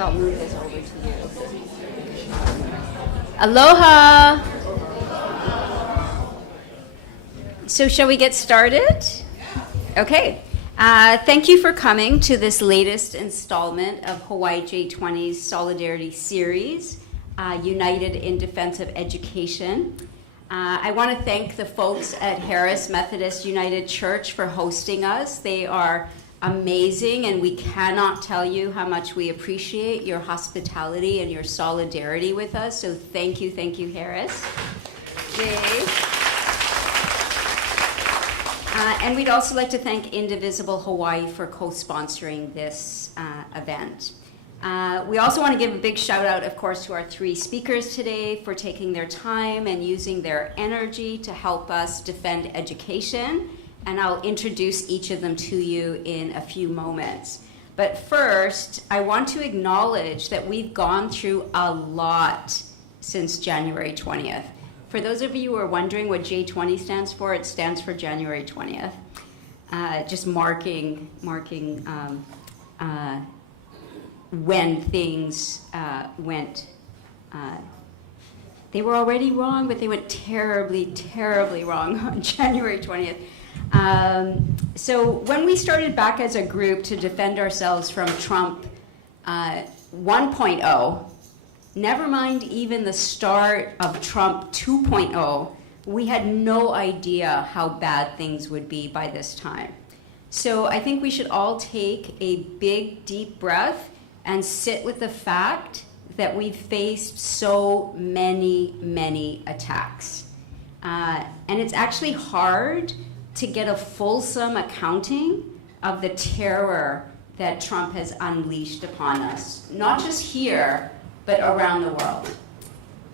So I'll move this over to you. Aloha. So shall we get started? Okay. Thank you for coming to this latest installment of Hawaii J20's Solidarity Series, United in Defense of Education. I want to thank the folks at Harris Methodist United Church for hosting us. They are amazing, and we cannot tell you how much we appreciate your hospitality and your solidarity with us. So thank you, Harris. Dave. And we'd also like to thank Indivisible Hawaii for co-sponsoring this event. We also want to give a big shout out, of course, to our three speakers today for taking their time and using their energy to help us defend education. And I'll introduce each of them to you in a few moments. But first, I want to acknowledge that we've gone through a lot since January 20th. For those of you who are wondering what J20 stands for, it stands for January 20th. Just marking when things went, they were already wrong, but they went terribly, terribly wrong on January 20th. So when we started back as a group to defend ourselves from Trump 1.0, never mind even the start of Trump 2.0, we had no idea how bad things would be by this time. So I think we should all take a big, deep breath and sit with the fact that we've faced so many, many attacks. And it's actually hard to get a fulsome accounting of the terror that Trump has unleashed upon us, not just here, but around the world.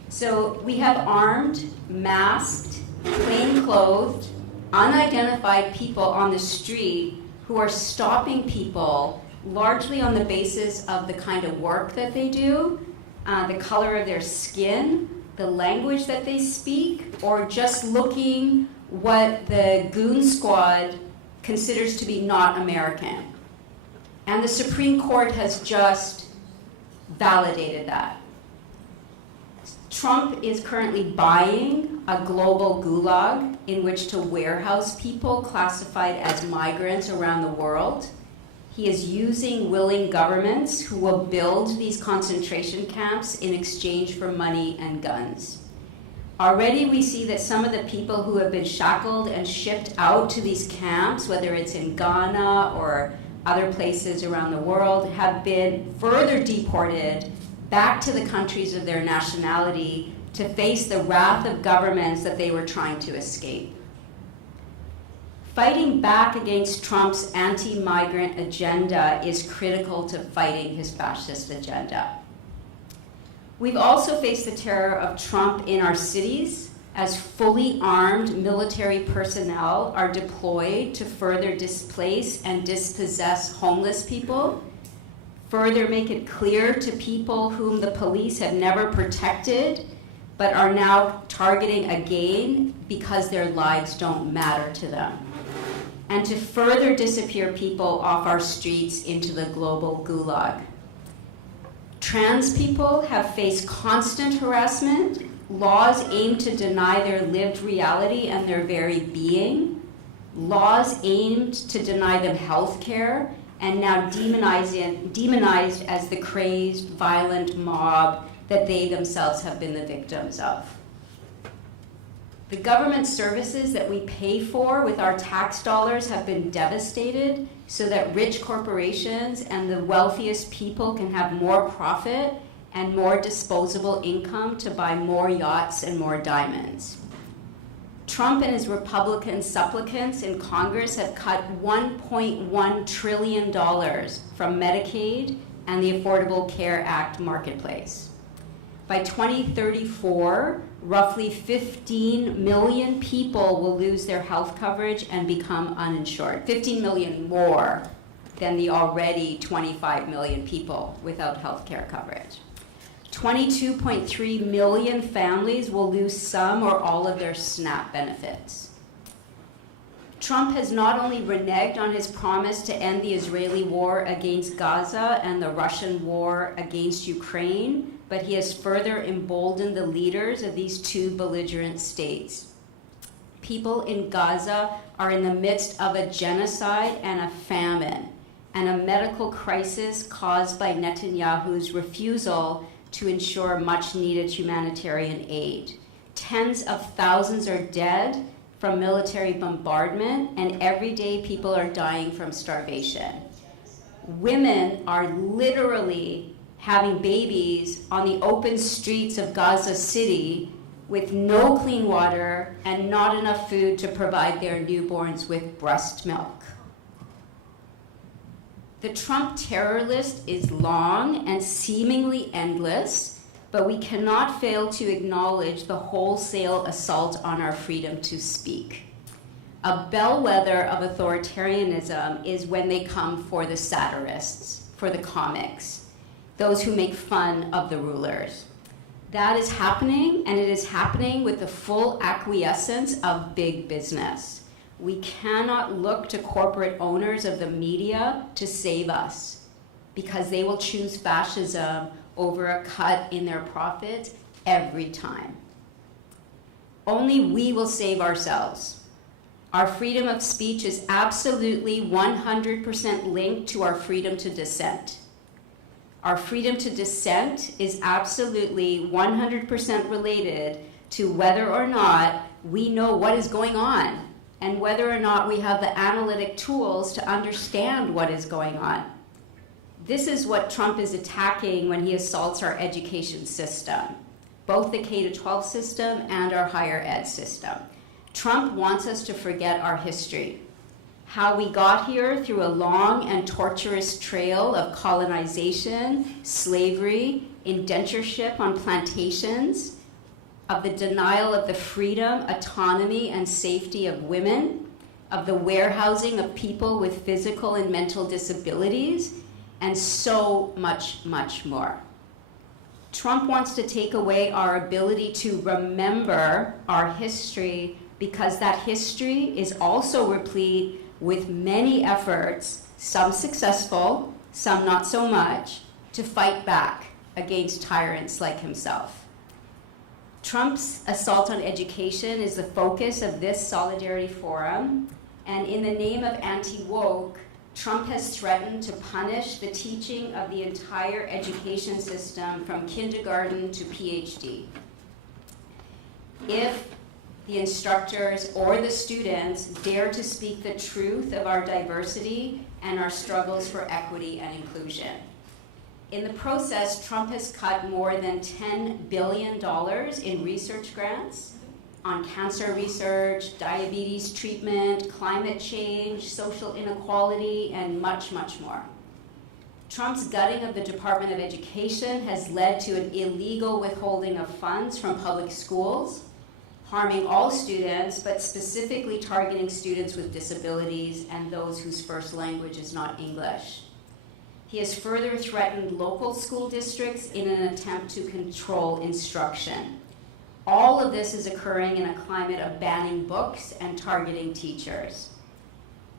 So we have armed, masked, plainclothed, unidentified people on the street who are stopping people largely on the basis of the kind of work that they do, the color of their skin, the language that they speak, or just looking what the goon squad considers to be not American. And the Supreme Court has just validated that. Trump is currently buying a global gulag in which to warehouse people classified as migrants around the world. He is using willing governments who will build these concentration camps in exchange for money and guns. Already we see that some of the people who have been shackled and shipped out to these camps, whether it's in Ghana or other places around the world, have been further deported back to the countries of their nationality to face the wrath of governments that they were trying to escape. Fighting back against Trump's anti-migrant agenda is critical to fighting his fascist agenda. We've also faced the terror of Trump in our cities as fully armed military personnel are deployed to further displace and dispossess homeless people, further make it clear to people whom the police have never protected but are now targeting again because their lives don't matter to them, and to further disappear people off our streets into the global gulag. Trans people have faced constant harassment, laws aimed to deny their lived reality and their very being, laws aimed to deny them health care, and now demonized as the crazed, violent mob that they themselves have been the victims of. The government services that we pay for with our tax dollars have been devastated so that rich corporations and the wealthiest people can have more profit and more disposable income to buy more yachts and more diamonds. Trump and his Republican supplicants in Congress have cut $1.1 trillion from Medicaid and the Affordable Care Act marketplace. By 2034, roughly 15 million people will lose their health coverage and become uninsured. 15 million more than the already 25 million people without health care coverage. 22.3 million families will lose some or all of their SNAP benefits. Trump has not only reneged on his promise to end the Israeli war against Gaza and the Russian war against Ukraine, but he has further emboldened the leaders of these two belligerent states. People in Gaza are in the midst of a genocide and a famine, and a medical crisis caused by Netanyahu's refusal to ensure much-needed humanitarian aid. Tens of thousands are dead from military bombardment, and every day people are dying from starvation. Women are literally having babies on the open streets of Gaza City with no clean water and not enough food to provide their newborns with breast milk. The Trump terror list is long and seemingly endless, but we cannot fail to acknowledge the wholesale assault on our freedom to speak. A bellwether of authoritarianism is when they come for the satirists, for the comics, those who make fun of the rulers. That is happening, and it is happening with the full acquiescence of big business. We cannot look to corporate owners of the media to save us, because they will choose fascism over a cut in their profits every time. Only we will save ourselves. Our freedom of speech is absolutely 100% linked to our freedom to dissent. Our freedom to dissent is absolutely 100% related to whether or not we know what is going on and whether or not we have the analytic tools to understand what is going on. This is what Trump is attacking when he assaults our education system, both the K-12 system and our higher ed system. Trump wants us to forget our history, how we got here through a long and torturous trail of colonization, slavery, indentureship on plantations, of the denial of the freedom, autonomy, and safety of women, of the warehousing of people with physical and mental disabilities, and so much, much more. Trump wants to take away our ability to remember our history because that history is also replete with many efforts, some successful, some not so much, to fight back against tyrants like himself. Trump's assault on education is the focus of this Solidarity Forum, and in the name of anti-woke, Trump has threatened to punish the teaching of the entire education system from kindergarten to PhD. If the instructors or the students dare to speak the truth of our diversity and our struggles for equity and inclusion. In the process, Trump has cut more than $10 billion in research grants on cancer research, diabetes treatment, climate change, social inequality, and much, much more. Trump's gutting of the Department of Education has led to an illegal withholding of funds from public schools, harming all students, but specifically targeting students with disabilities and those whose first language is not English. He has further threatened local school districts in an attempt to control instruction. All of this is occurring in a climate of banning books and targeting teachers.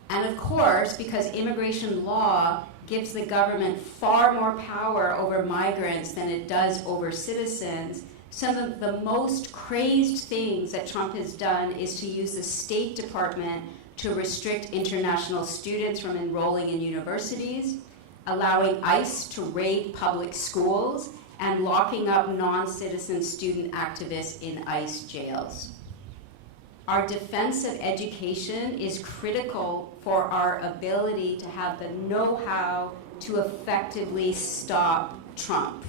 And of course, because immigration law gives the government far more power over migrants than it does over citizens, some of the most crazed things that Trump has done is to use the State Department to restrict international students from enrolling in universities, allowing ICE to raid public schools, and locking up non-citizen student activists in ICE jails. Our defense of education is critical for our ability to have the know-how to effectively stop Trump.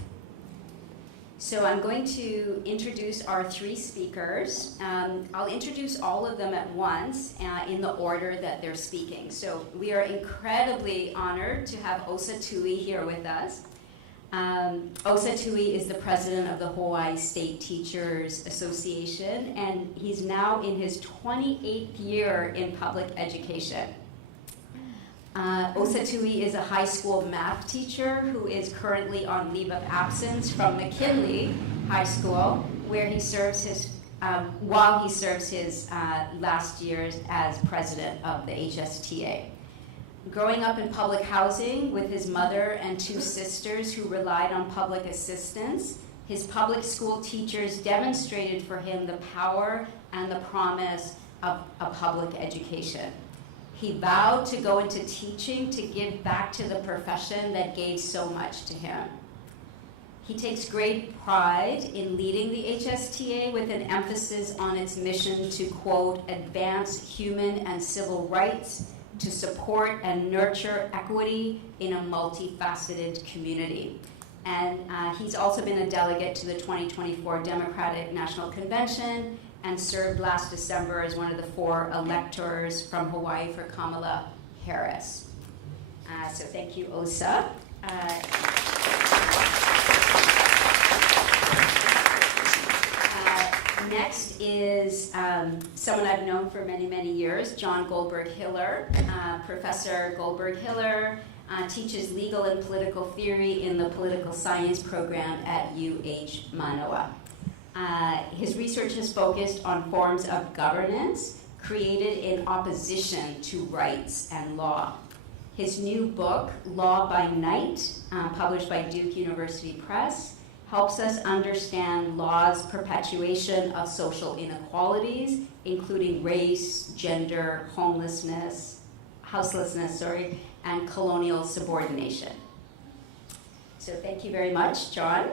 So I'm going to introduce our three speakers. I'll introduce all of them at once in the order that they're speaking. So we are incredibly honored to have Osa Tui here with us. Osa Tui is the president of the Hawaii State Teachers Association, and he's now in his 28th year in public education. Osa Tui is a high school math teacher who is currently on leave of absence from McKinley High School, where he serves his while he serves his last years as president of the HSTA. Growing up in public housing with his mother and two sisters who relied on public assistance, his public school teachers demonstrated for him the power and the promise of a public education. He vowed to go into teaching to give back to the profession that gave so much to him. He takes great pride in leading the HSTA with an emphasis on its mission to, quote, advance human and civil rights, to support and nurture equity in a multifaceted community. And he's also been a delegate to the 2024 Democratic National Convention and served last December as one of the 4 electors from Hawaii for Kamala Harris. So thank you, Osa. Next is someone I've known for many, many years, John Goldberg-Hiller. Professor Goldberg-Hiller teaches legal and political theory in the political science program at Manoa. His research has focused on forms of governance created in opposition to rights and law. His new book, Law by Night, published by Duke University Press, helps us understand law's perpetuation of social inequalities, including race, gender, houselessness, and colonial subordination. So thank you very much, John.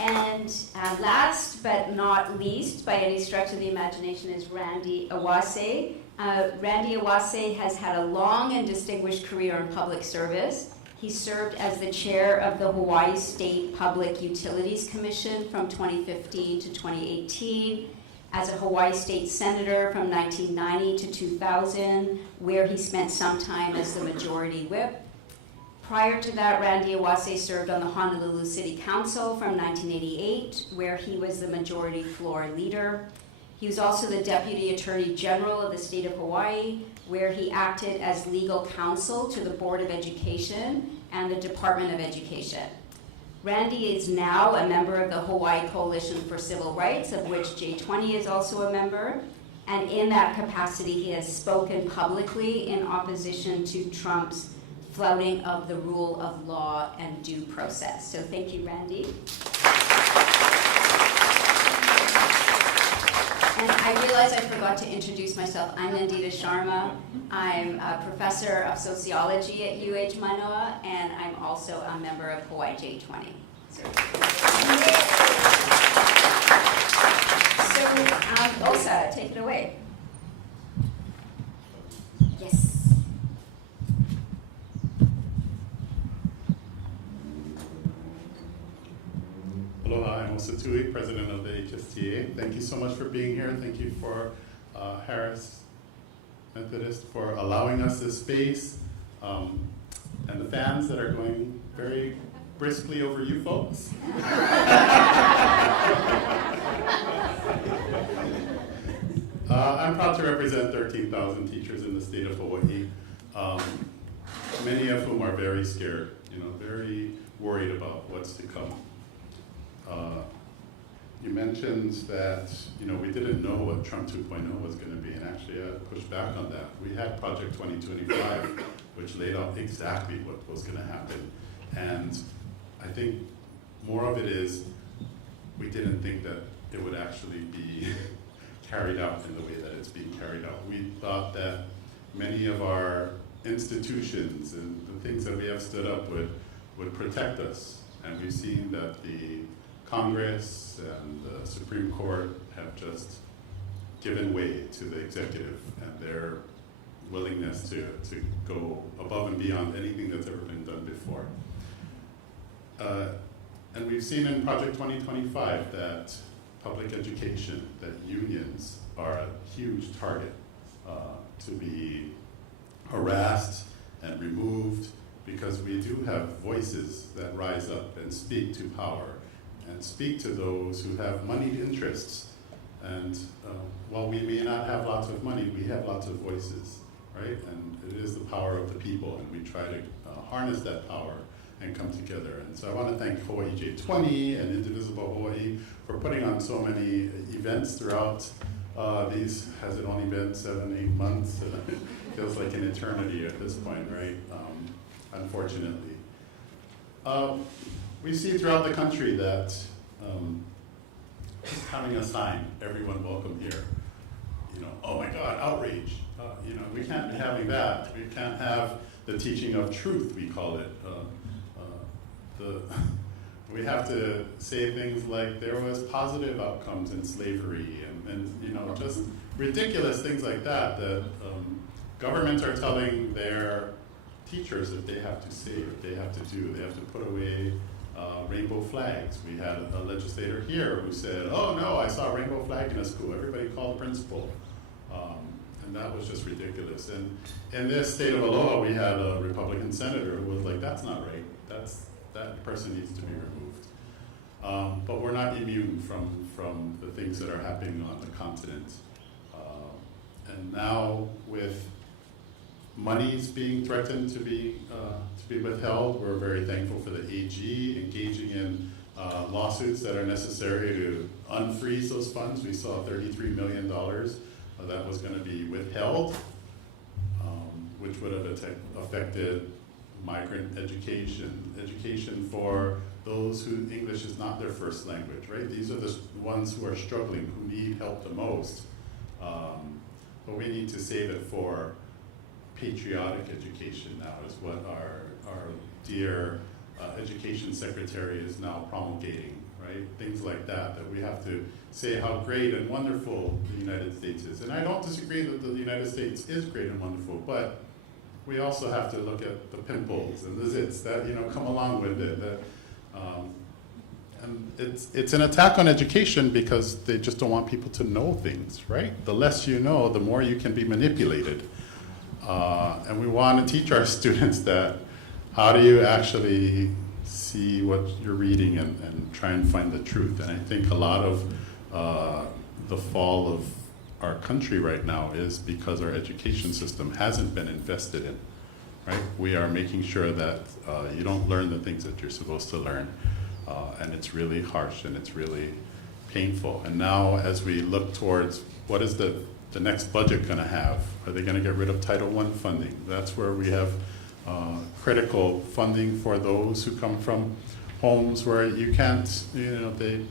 And last but not least, by any stretch of the imagination, is Randy Iwase. Randy Iwase has had a long and distinguished career in public service. He served as the chair of the Hawaii State Public Utilities Commission from 2015 to 2018, as a Hawaii State Senator from 1990 to 2000, where he spent some time as the majority whip. Prior to that, Randy Iwase served on the Honolulu City Council from 1988, where he was the majority floor leader. He was also the Deputy Attorney General of the state of Hawaii, where he acted as legal counsel to the Board of Education and the Department of Education. Randy is now a member of the Hawaii Coalition for Civil Rights, of which J20 is also a member. And in that capacity, he has spoken publicly in opposition to Trump's flouting of the rule of law and due process. So thank you, Randy. And I realize I forgot to introduce myself. I'm Nandita Sharma. I'm a professor of sociology at UH Manoa, and I'm also a member of Hawaii J20. So Osa, take it away. Yes. Aloha, I'm Osa Tui, president of the HSTA. Thank you so much for being here. Thank you for Harris Methodist for allowing us this space, and the fans that are going very briskly over you folks. I'm proud to represent 13,000 teachers in the state of Hawaii, many of whom are very scared, very worried about what's to come. You mentioned that we didn't know what Trump 2.0 was going to be, and actually I pushed back on that. We had Project 2025, which laid out exactly what was going to happen, and I think more of it is we didn't think that it would actually be carried out in the way that it's being carried out. We thought that many of our institutions and the things that we have stood up would protect us, and we've seen that the Congress and the Supreme Court have just given way to the executive and their willingness to go above and beyond anything that's ever been done before. And we've seen in Project 2025 that public education, that unions are a huge target to be harassed and removed, because we do have voices that rise up and speak to power and speak to those who have moneyed interests. And while we may not have lots of money, we have lots of voices, right? And it is the power of the people, and we try to harness that power and come together. And so I want to thank Hawaii J20 and Indivisible Hawaii for putting on so many events throughout these. Has it only been 7-8 months? It feels like an eternity at this point, right? Unfortunately. We see throughout the country that just having a sign, everyone welcome here. You know, oh my God, outrage. You know, we can't be having that. We can't have the teaching of truth, we call it. We have to say things like there was positive outcomes in slavery and you know, just ridiculous things like that governments are telling their teachers that they have to say, what they have to do. They have to put away rainbow flags. We had a legislator here who said, oh no, I saw a rainbow flag in a school. Everybody called the principal. And that was just ridiculous. And in this state of Aloha, we had a Republican senator who was like, that's not right. That person needs to be removed. But we're not immune from the things that are happening on the continent. And now with monies being threatened to be withheld, we're very thankful for the AG engaging in lawsuits that are necessary to unfreeze those funds. We saw $33 million that was going to be withheld, which would have affected migrant education for those who English is not their first language, right? These are the ones who are struggling, who need help the most. But we need to save it for patriotic education now, is what our dear education secretary is now promulgating, right? Things like that we have to say how great and wonderful the United States is. And I don't disagree that the United States is great and wonderful, but we also have to look at the pimples and the zits that, you know, come along with it. And it's an attack on education because they just don't want people to know things, right? The less you know, the more you can be manipulated. And we want to teach our students that how do you actually see what you're reading and try and find the truth. And I think a lot of the fall of our country right now is because our education system hasn't been invested in, right? We are making sure that you don't learn the things that you're supposed to learn. And it's really harsh and it's really painful. And now as we look towards what is the next budget going to have? Are they going to get rid of Title I funding? That's where we have critical funding for those who come from homes where you can't, you know, they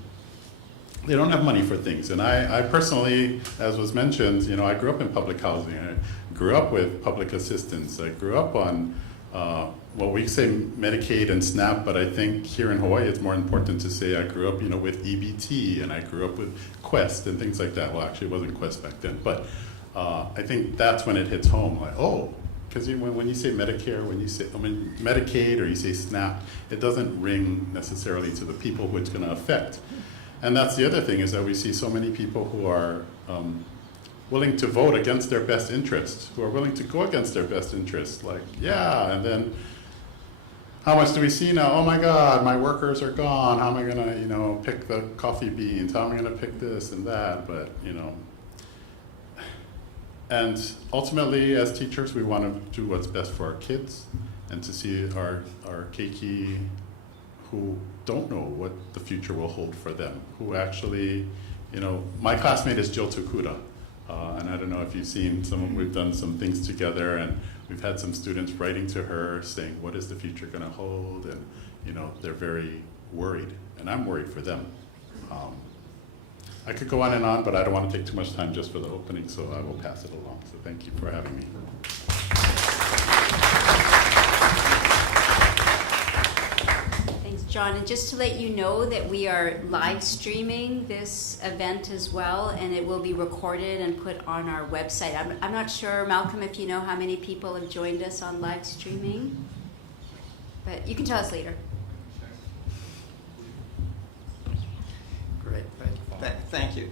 don't have money for things. And I personally, as was mentioned, you know, I grew up in public housing. I grew up with public assistance. I grew up on what we say Medicaid and SNAP, but I think here in Hawaii it's more important to say I grew up, you know, with EBT, and I grew up with Quest and things like that. Well, actually it wasn't Quest back then, but I think that's when it hits home, like, oh, because when you say Medicare, when you say Medicaid or you say SNAP, it doesn't ring necessarily to the people who it's going to affect. And that's the other thing, is that we see so many people who are willing to vote against their best interests, who are willing to go against their best interests, like, yeah, and then how much do we see now? Oh my God, my workers are gone. How am I gonna, you know, pick the coffee beans? How am I gonna pick this and that? But, you know, and ultimately as teachers, we wanna do what's best for our kids and to see our keiki who don't know what the future will hold for them, who actually, you know, my classmate is Jill Tokuda. And I don't know if you've seen we've done some things together, and we've had some students writing to her saying, what is the future gonna hold? And, you know, they're very worried, and I'm worried for them. I could go on and on, but I don't want to take too much time just for the opening, so I will pass it along. So thank you for having me. John, and just to let you know that we are live streaming this event as well, and it will be recorded and put on our website. I'm not sure, Malcolm, if you know how many people have joined us on live streaming, but you can tell us later. Great, thank you.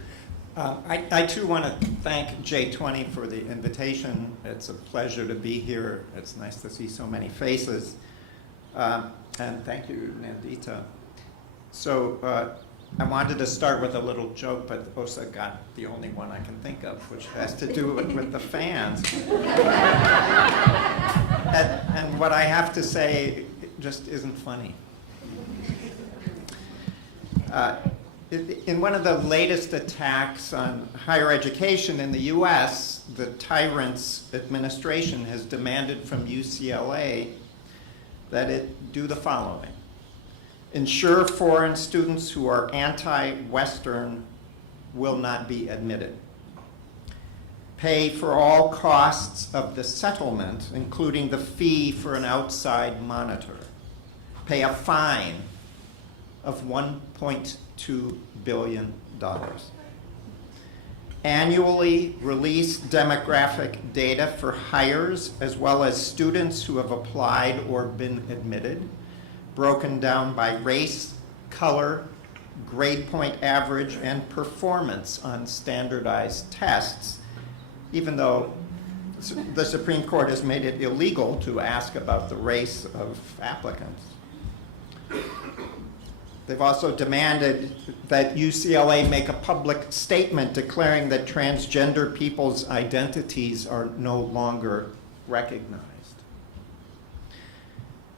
I too want to thank J20 for the invitation. It's a pleasure to be here. It's nice to see so many faces. And thank you, Nandita. So I wanted to start with a little joke, but Osa got the only one I can think of, which has to do with the fans. And what I have to say, just isn't funny. In one of the latest attacks on higher education in the US, the tyrant's administration has demanded from UCLA that it do the following. Ensure foreign students who are anti-Western will not be admitted. Pay for all costs of the settlement, including the fee for an outside monitor. Pay a fine of $1.2 billion. Annually release demographic data for hires as well as students who have applied or been admitted, broken down by race, color, grade point average, and performance on standardized tests, even though the Supreme Court has made it illegal to ask about the race of applicants. They've also demanded that UCLA make a public statement declaring that transgender people's identities are no longer recognized.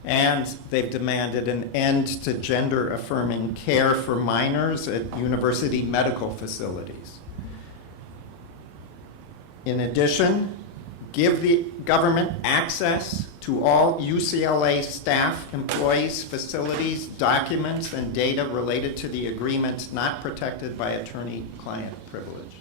And they've demanded an end to gender-affirming care for minors at university medical facilities. In addition, give the government access to all UCLA staff, employees, facilities, documents, and data related to the agreement not protected by attorney-client privilege.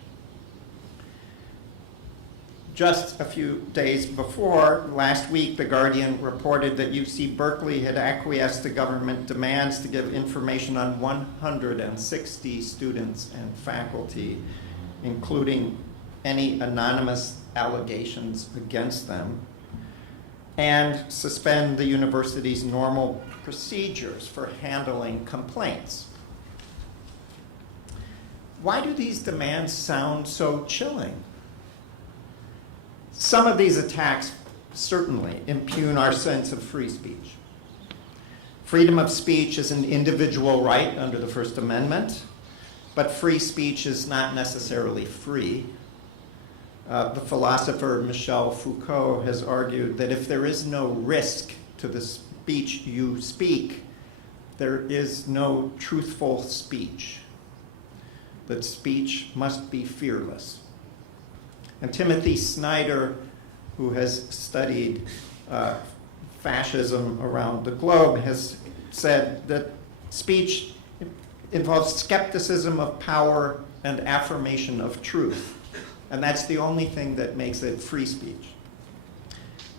Just a few days before, last week, The Guardian reported that UC Berkeley had acquiesced to government demands to give information on 160 students and faculty, including any anonymous allegations against them, and suspend the university's normal procedures for handling complaints. Why do these demands sound so chilling? Some of these attacks certainly impugn our sense of free speech. Freedom of speech is an individual right under the First Amendment, but free speech is not necessarily free. The philosopher Michel Foucault has argued that if there is no risk to the speech you speak, there is no truthful speech. That speech must be fearless. And Timothy Snyder, who has studied fascism around the globe, has said that speech involves skepticism of power and affirmation of truth. And that's the only thing that makes it free speech.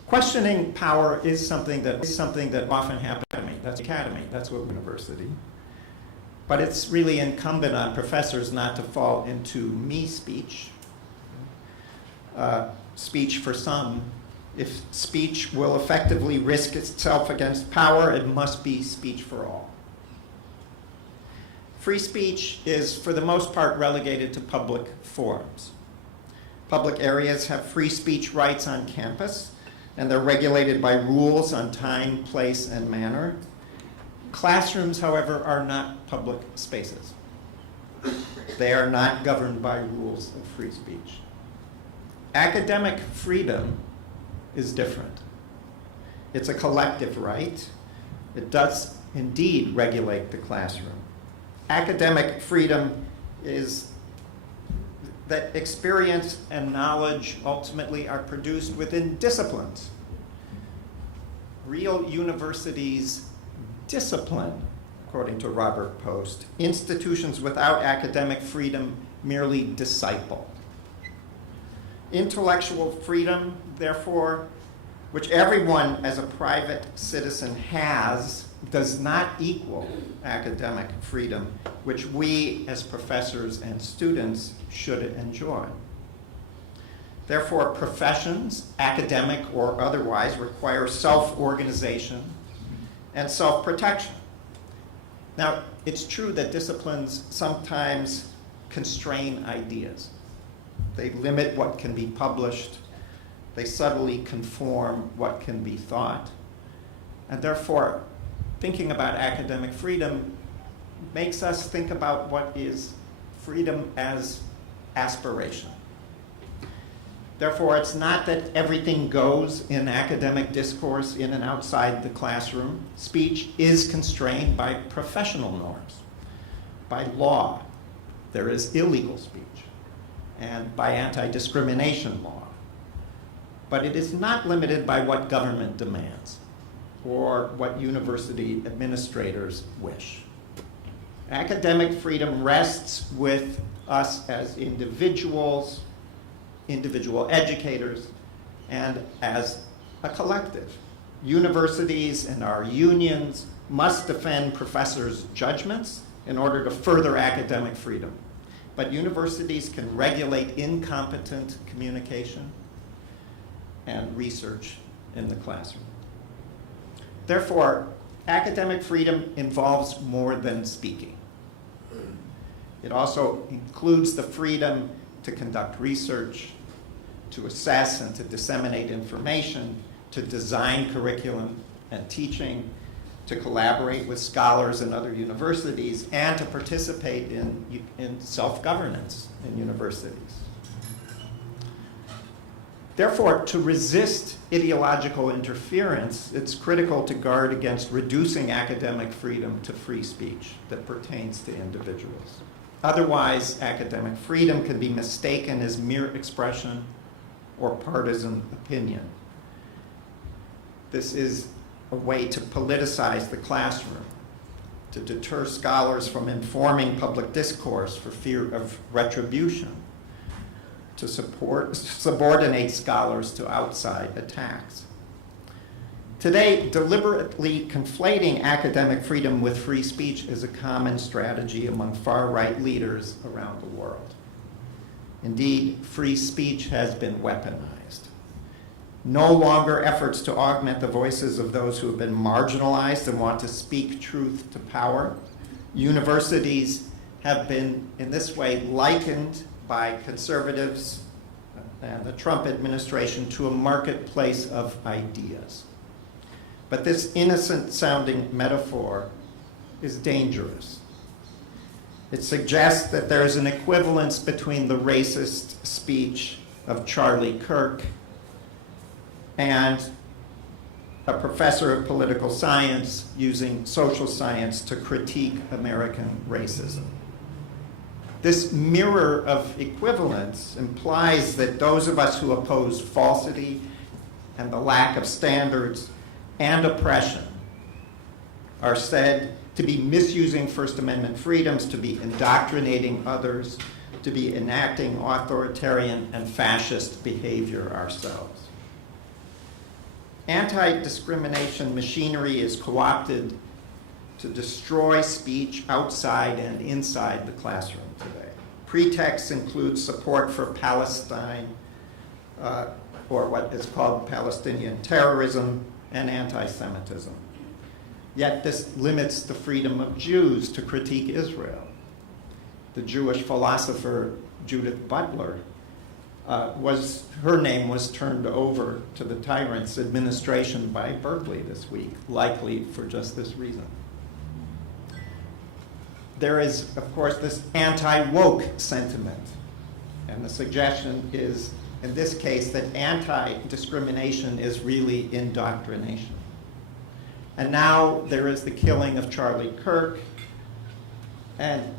Questioning power is something that often happens to me. That's academy, that's what university. But it's really incumbent on professors not to fall into me speech. Speech for some. If speech will effectively risk itself against power, it must be speech for all. Free speech is, for the most part, relegated to public forums. Public areas have free speech rights on campus, and they're regulated by rules on time, place, and manner. Classrooms, however, are not public spaces. They are not governed by rules of free speech. Academic freedom is different. It's a collective right. It does indeed regulate the classroom. Academic freedom is that experience and knowledge ultimately are produced within disciplines. Real universities discipline, according to Robert Post. Institutions without academic freedom merely disciple. Intellectual freedom, therefore, which everyone as a private citizen has, does not equal academic freedom, which we as professors and students should enjoy. Therefore, professions, academic or otherwise, require self-organization and self-protection. Now, it's true that disciplines sometimes constrain ideas. They limit what can be published. They subtly conform what can be thought. And therefore, thinking about academic freedom makes us think about what is freedom as aspiration. Therefore, it's not that everything goes in academic discourse in and outside the classroom. Speech is constrained by professional norms, by law. There is illegal speech, and by anti-discrimination law. But it is not limited by what government demands or what university administrators wish. Academic freedom rests with us as individuals, individual educators, and as a collective. Universities and our unions must defend professors' judgments in order to further academic freedom. But universities can regulate incompetent communication and research in the classroom. Therefore, academic freedom involves more than speaking. It also includes the freedom to conduct research, to assess and to disseminate information, to design curriculum and teaching, to collaborate with scholars in other universities, and to participate in self-governance in universities. Therefore, to resist ideological interference, it's critical to guard against reducing academic freedom to free speech that pertains to individuals. Otherwise, academic freedom can be mistaken as mere expression or partisan opinion. This is a way to politicize the classroom, to deter scholars from informing public discourse for fear of retribution, to subordinate scholars to outside attacks. Today, deliberately conflating academic freedom with free speech is a common strategy among far-right leaders around the world. Indeed, free speech has been weaponized. No longer efforts to augment the voices of those who have been marginalized and want to speak truth to power. Universities have been, in this way, likened by conservatives and the Trump administration to a marketplace of ideas. But this innocent-sounding metaphor is dangerous. It suggests that there is an equivalence between the racist speech of Charlie Kirk and a professor of political science using social science to critique American racism. This mirror of equivalence implies that those of us who oppose falsity and the lack of standards and oppression are said to be misusing First Amendment freedoms, to be indoctrinating others, to be enacting authoritarian and fascist behavior ourselves. Anti-discrimination machinery is co-opted to destroy speech outside and inside the classroom today. Pretexts include support for Palestine, or what is called Palestinian terrorism, and anti-Semitism. Yet this limits the freedom of Jews to critique Israel. The Jewish philosopher Judith Butler, her name was turned over to the tyrant's administration by Berkeley this week, likely for just this reason. There is, of course, this anti-woke sentiment, and the suggestion is, in this case, that anti-discrimination is really indoctrination. And now there is the killing of Charlie Kirk, and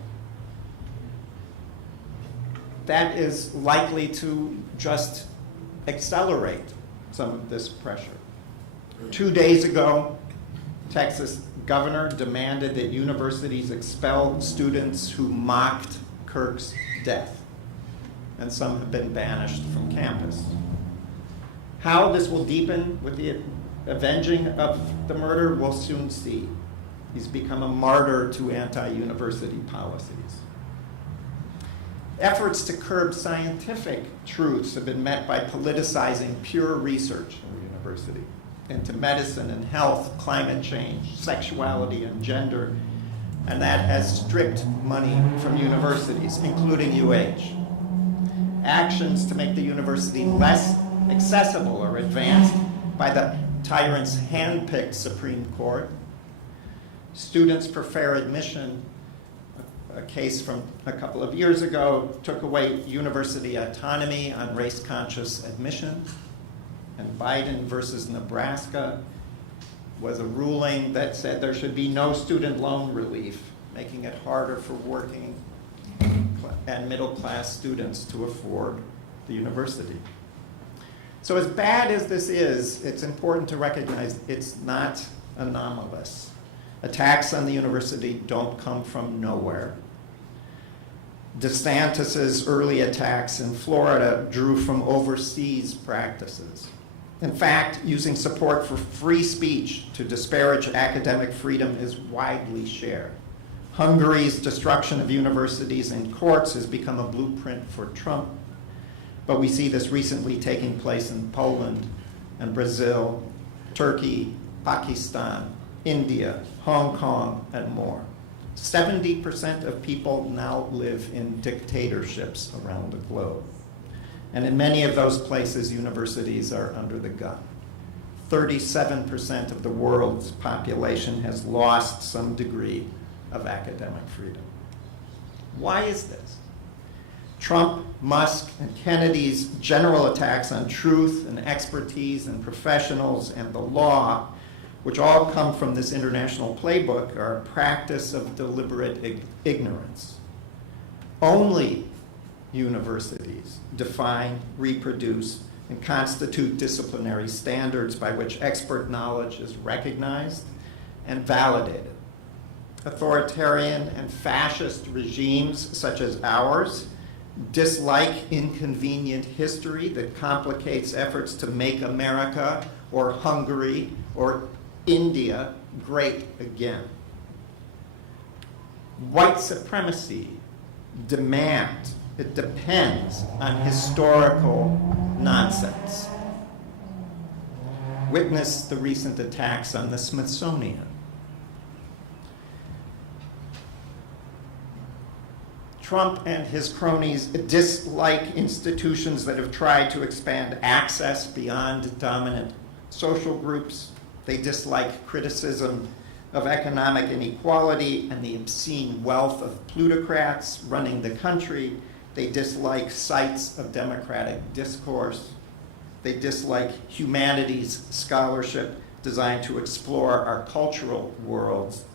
that is likely to just accelerate some of this pressure. 2 days ago, Texas governor demanded that universities expel students who mocked Kirk's death, and some have been banished from campus. How this will deepen with the avenging of the murder, we'll soon see. He's become a martyr to anti-university policies. Efforts to curb scientific truths have been met by politicizing pure research in the university into medicine and health, climate change, sexuality, and gender, and that has stripped money from universities, including UH. Actions to make the university less accessible or advanced by the tyrant's hand-picked Supreme Court. Students for fair admission, a case from a couple of years ago, took away university autonomy on race-conscious admission. And Biden versus Nebraska was a ruling that said there should be no student loan relief, making it harder for working and middle-class students to afford the university. So as bad as this is, it's important to recognize it's not anomalous. Attacks on the university don't come from nowhere. DeSantis's early attacks in Florida drew from overseas practices. In fact, using support for free speech to disparage academic freedom is widely shared. Hungary's destruction of universities and courts has become a blueprint for Trump, but we see this recently taking place in Poland and Brazil, Turkey, Pakistan, India, Hong Kong, and more. 70% of people now live in dictatorships around the globe. And in many of those places, universities are under the gun. 37% of the world's population has lost some degree of academic freedom. Why is this? Trump, Musk, and Kennedy's general attacks on truth and expertise and professionals and the law, which all come from this international playbook, are a practice of deliberate ignorance. Only universities define, reproduce, and constitute disciplinary standards by which expert knowledge is recognized and validated. Authoritarian and fascist regimes such as ours dislike inconvenient history that complicates efforts to make America or Hungary or India great again. White supremacy demands, it depends on historical nonsense. Witness the recent attacks on the Smithsonian. Trump and his cronies dislike institutions that have tried to expand access beyond dominant social groups. They dislike criticism of economic inequality and the obscene wealth of plutocrats running the country. They dislike sites of democratic discourse. They dislike humanities scholarship designed to explore our cultural worlds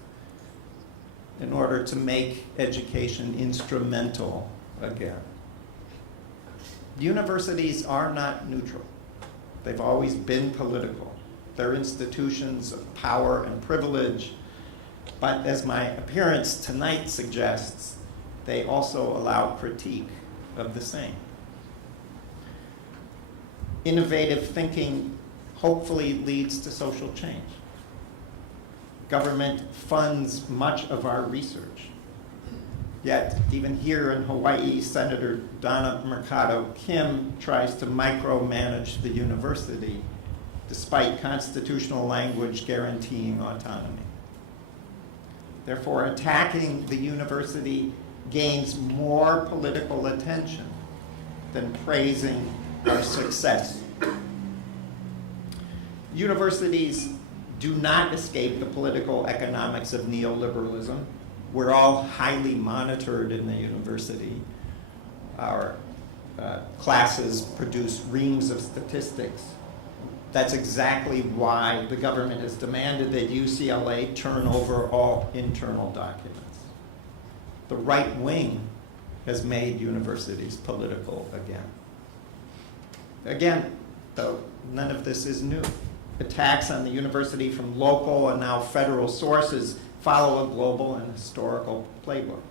in order to make education instrumental again. Universities are not neutral. They've always been political. They're institutions of power and privilege, but as my appearance tonight suggests, they also allow critique of the same. Innovative thinking hopefully leads to social change. Government funds much of our research. Yet, even here in Hawaii, Senator Donna Mercado Kim tries to micromanage the university despite constitutional language guaranteeing autonomy. Therefore, attacking the university gains more political attention than praising our success. Universities do not escape the political economics of neoliberalism. We're all highly monitored in the university. Our classes produce reams of statistics. That's exactly why the government has demanded that UCLA turn over all internal documents. The right wing has made universities political again. Again, though, none of this is new. Attacks on the university from local and now federal sources follow a global and historical playbook.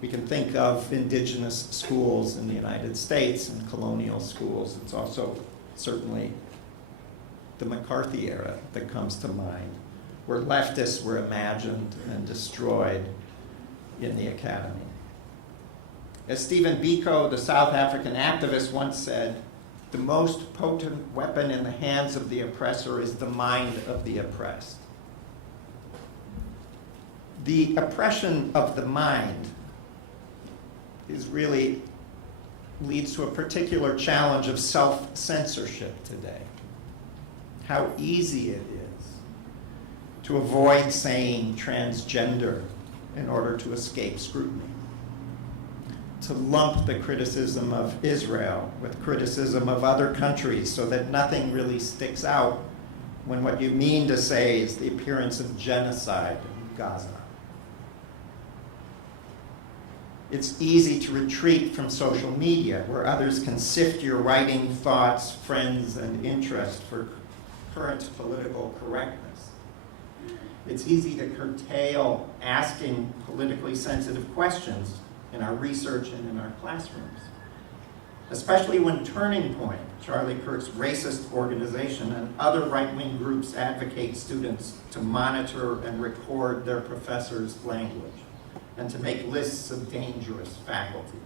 We can think of indigenous schools in the United States and colonial schools. It's also certainly the McCarthy era that comes to mind, where leftists were imagined and destroyed in the academy. As Stephen Biko, the South African activist, once said, the most potent weapon in the hands of the oppressor is the mind of the oppressed. The oppression of the mind leads to a particular challenge of self-censorship today. How easy it is to avoid saying transgender in order to escape scrutiny. To lump the criticism of Israel with criticism of other countries so that nothing really sticks out when what you mean to say is the appearance of genocide in Gaza. It's easy to retreat from social media, where others can sift your writing, thoughts, friends, and interest for current political correctness. It's easy to curtail asking politically sensitive questions in our research and in our classrooms, especially when Turning Point, Charlie Kirk's racist organization, and other right-wing groups advocate students to monitor and record their professors' language and to make lists of dangerous faculty.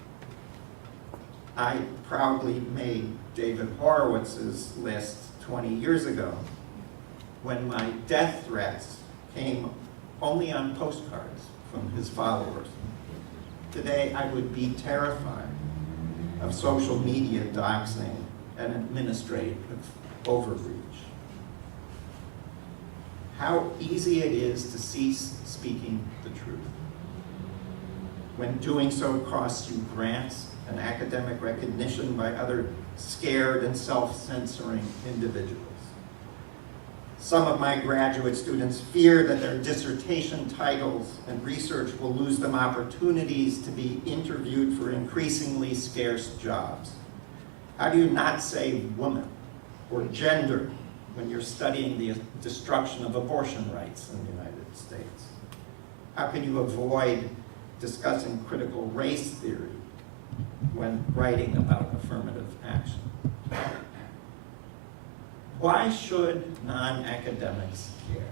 I proudly made David Horowitz's list 20 years ago when my death threats came only on postcards from his followers. Today, I would be terrified of social media doxing and administrative overreach. How easy it is to cease speaking the truth, when doing so costs you grants and academic recognition by other scared and self-censoring individuals. Some of my graduate students fear that their dissertation titles and research will lose them opportunities to be interviewed for increasingly scarce jobs. How do you not say woman or gender when you're studying the destruction of abortion rights in the United States? How can you avoid discussing critical race theory when writing about affirmative action? Why should non-academics care?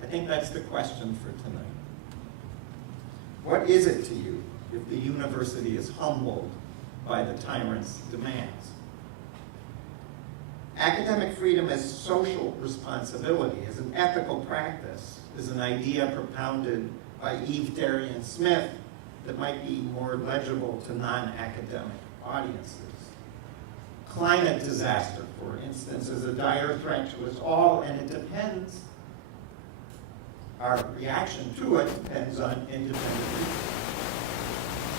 I think that's the question for tonight. What is it to you if the university is humbled by the tyrant's demands? Academic freedom as social responsibility, as an ethical practice, is an idea propounded by Eve Darian Smith that might be more legible to non-academic audiences. Climate disaster, for instance, is a dire threat to us all, and it depends, our reaction to it depends on independent research.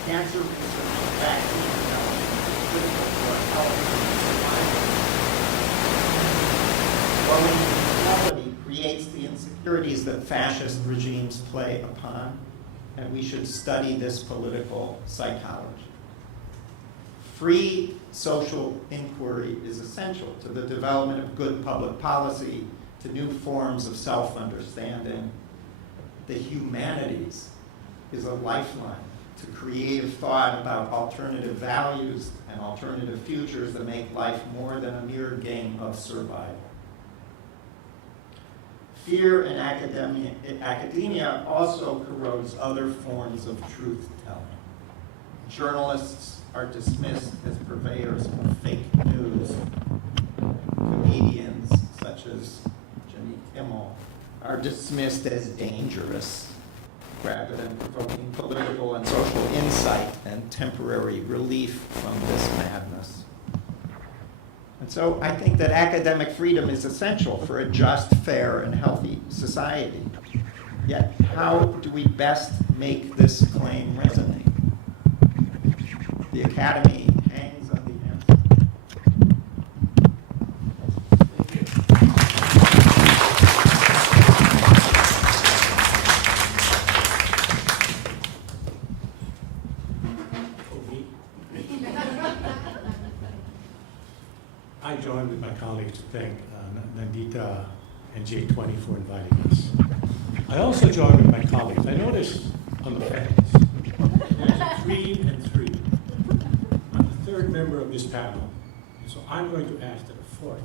Cancer research and vaccine development is critical to our health and society. Growing inequality creates the insecurities that fascist regimes play upon, and we should study this political psychology. Free social inquiry is essential to the development of good public policy, to new forms of self-understanding. The humanities is a lifeline to creative thought about alternative values and alternative futures that make life more than a mere game of survival. Fear in academia also corrodes other forms of truth-telling. Journalists are dismissed as purveyors of fake news. Comedians, such as Jimmy Kimmel, are dismissed as dangerous rather than provoking political and social insight and temporary relief from this madness. And so I think that academic freedom is essential for a just, fair, and healthy society. Yet, how do we best make this claim resonate? The academy hangs on the answer. I join with my colleagues to thank Nandita and J20 for inviting us. I also join with my colleagues. I noticed on the fence, there's a 3 and 3. I'm the third member of this panel, and so I'm going to ask that a fourth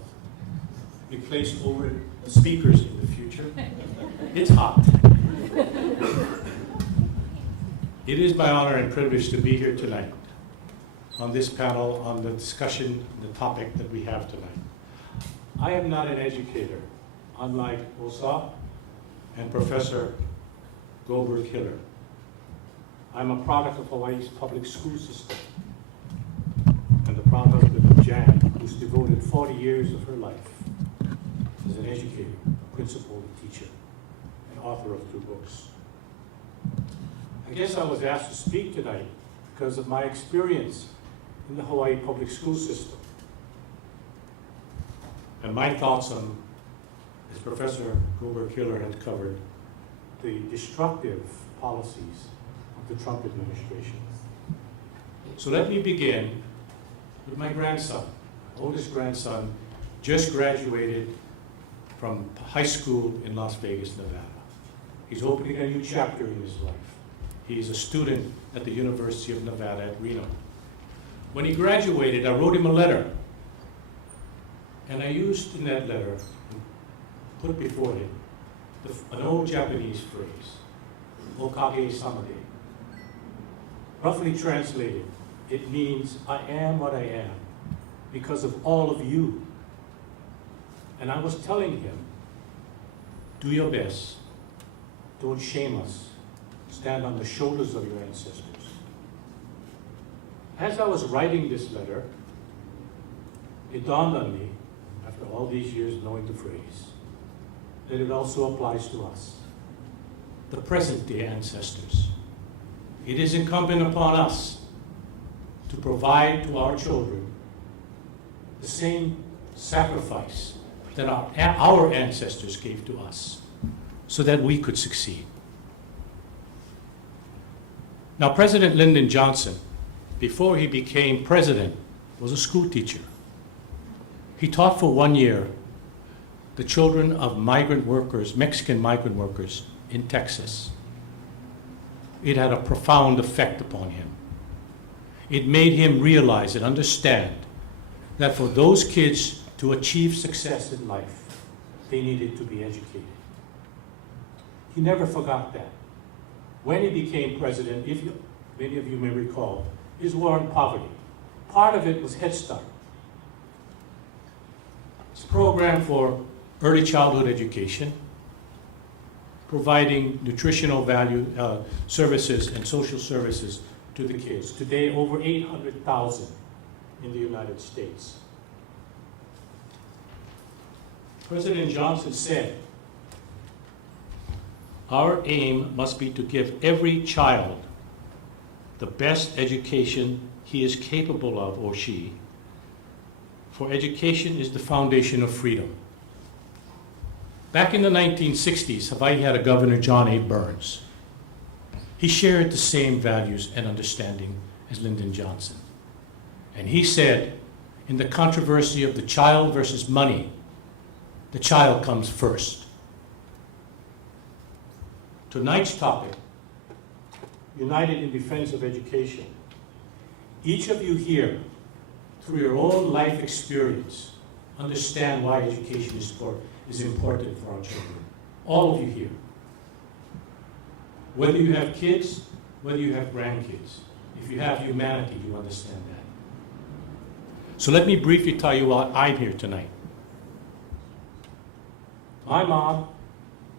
be placed over the speakers in the future. It's hot. It is my honor and privilege to be here tonight on this panel on the discussion, the topic that we have tonight. I am not an educator, unlike Osa and Professor Goldberg-Hiller. I'm a product of Hawaii's public school system and the proud husband of Jan, who's devoted 40 years of her life as an educator, a principal, a teacher, and author of 2 books. I guess I was asked to speak tonight because of my experience in the Hawaii public school system. And my thoughts on, as Professor Goldberg-Hiller had covered, the destructive policies of the Trump administration. So let me begin with my grandson. My oldest grandson just graduated from high school in Las Vegas, Nevada. He's opening a new chapter in his life. He is a student at the University of Nevada at Reno. When he graduated, I wrote him a letter. And I used in that letter, put before him, an old Japanese phrase, okage samade. Roughly translated, it means, I am what I am because of all of you. And I was telling him, do your best. Don't shame us. Stand on the shoulders of your ancestors. As I was writing this letter, it dawned on me, after all these years knowing the phrase, that it also applies to us, the present-day ancestors. It is incumbent upon us to provide to our children the same sacrifice that our ancestors gave to us so that we could succeed. Now, President Lyndon Johnson, before he became president, was a school teacher. He taught for 1 year the children of migrant workers, Mexican migrant workers in Texas. It had a profound effect upon him. It made him realize and understand that for those kids to achieve success in life, they needed to be educated. He never forgot that. When he became president, many of you may recall, his war on poverty. Part of it was Head Start. It's a program for early childhood education, providing nutritional value services and social services to the kids. Today, over 800,000 in the United States. President Johnson said, our aim must be to give every child the best education he is capable of, or she, for education is the foundation of freedom. Back in the 1960s, Hawaii had a governor, John A. Burns. He shared the same values and understanding as Lyndon Johnson. And he said, in the controversy of the child versus money, the child comes first. Tonight's topic, United in Defense of Education. Each of you here, through your own life experience, understand why education is important for our children. All of you here. Whether you have kids, whether you have grandkids. If you have humanity, you understand that. So let me briefly tell you why I'm here tonight. My mom,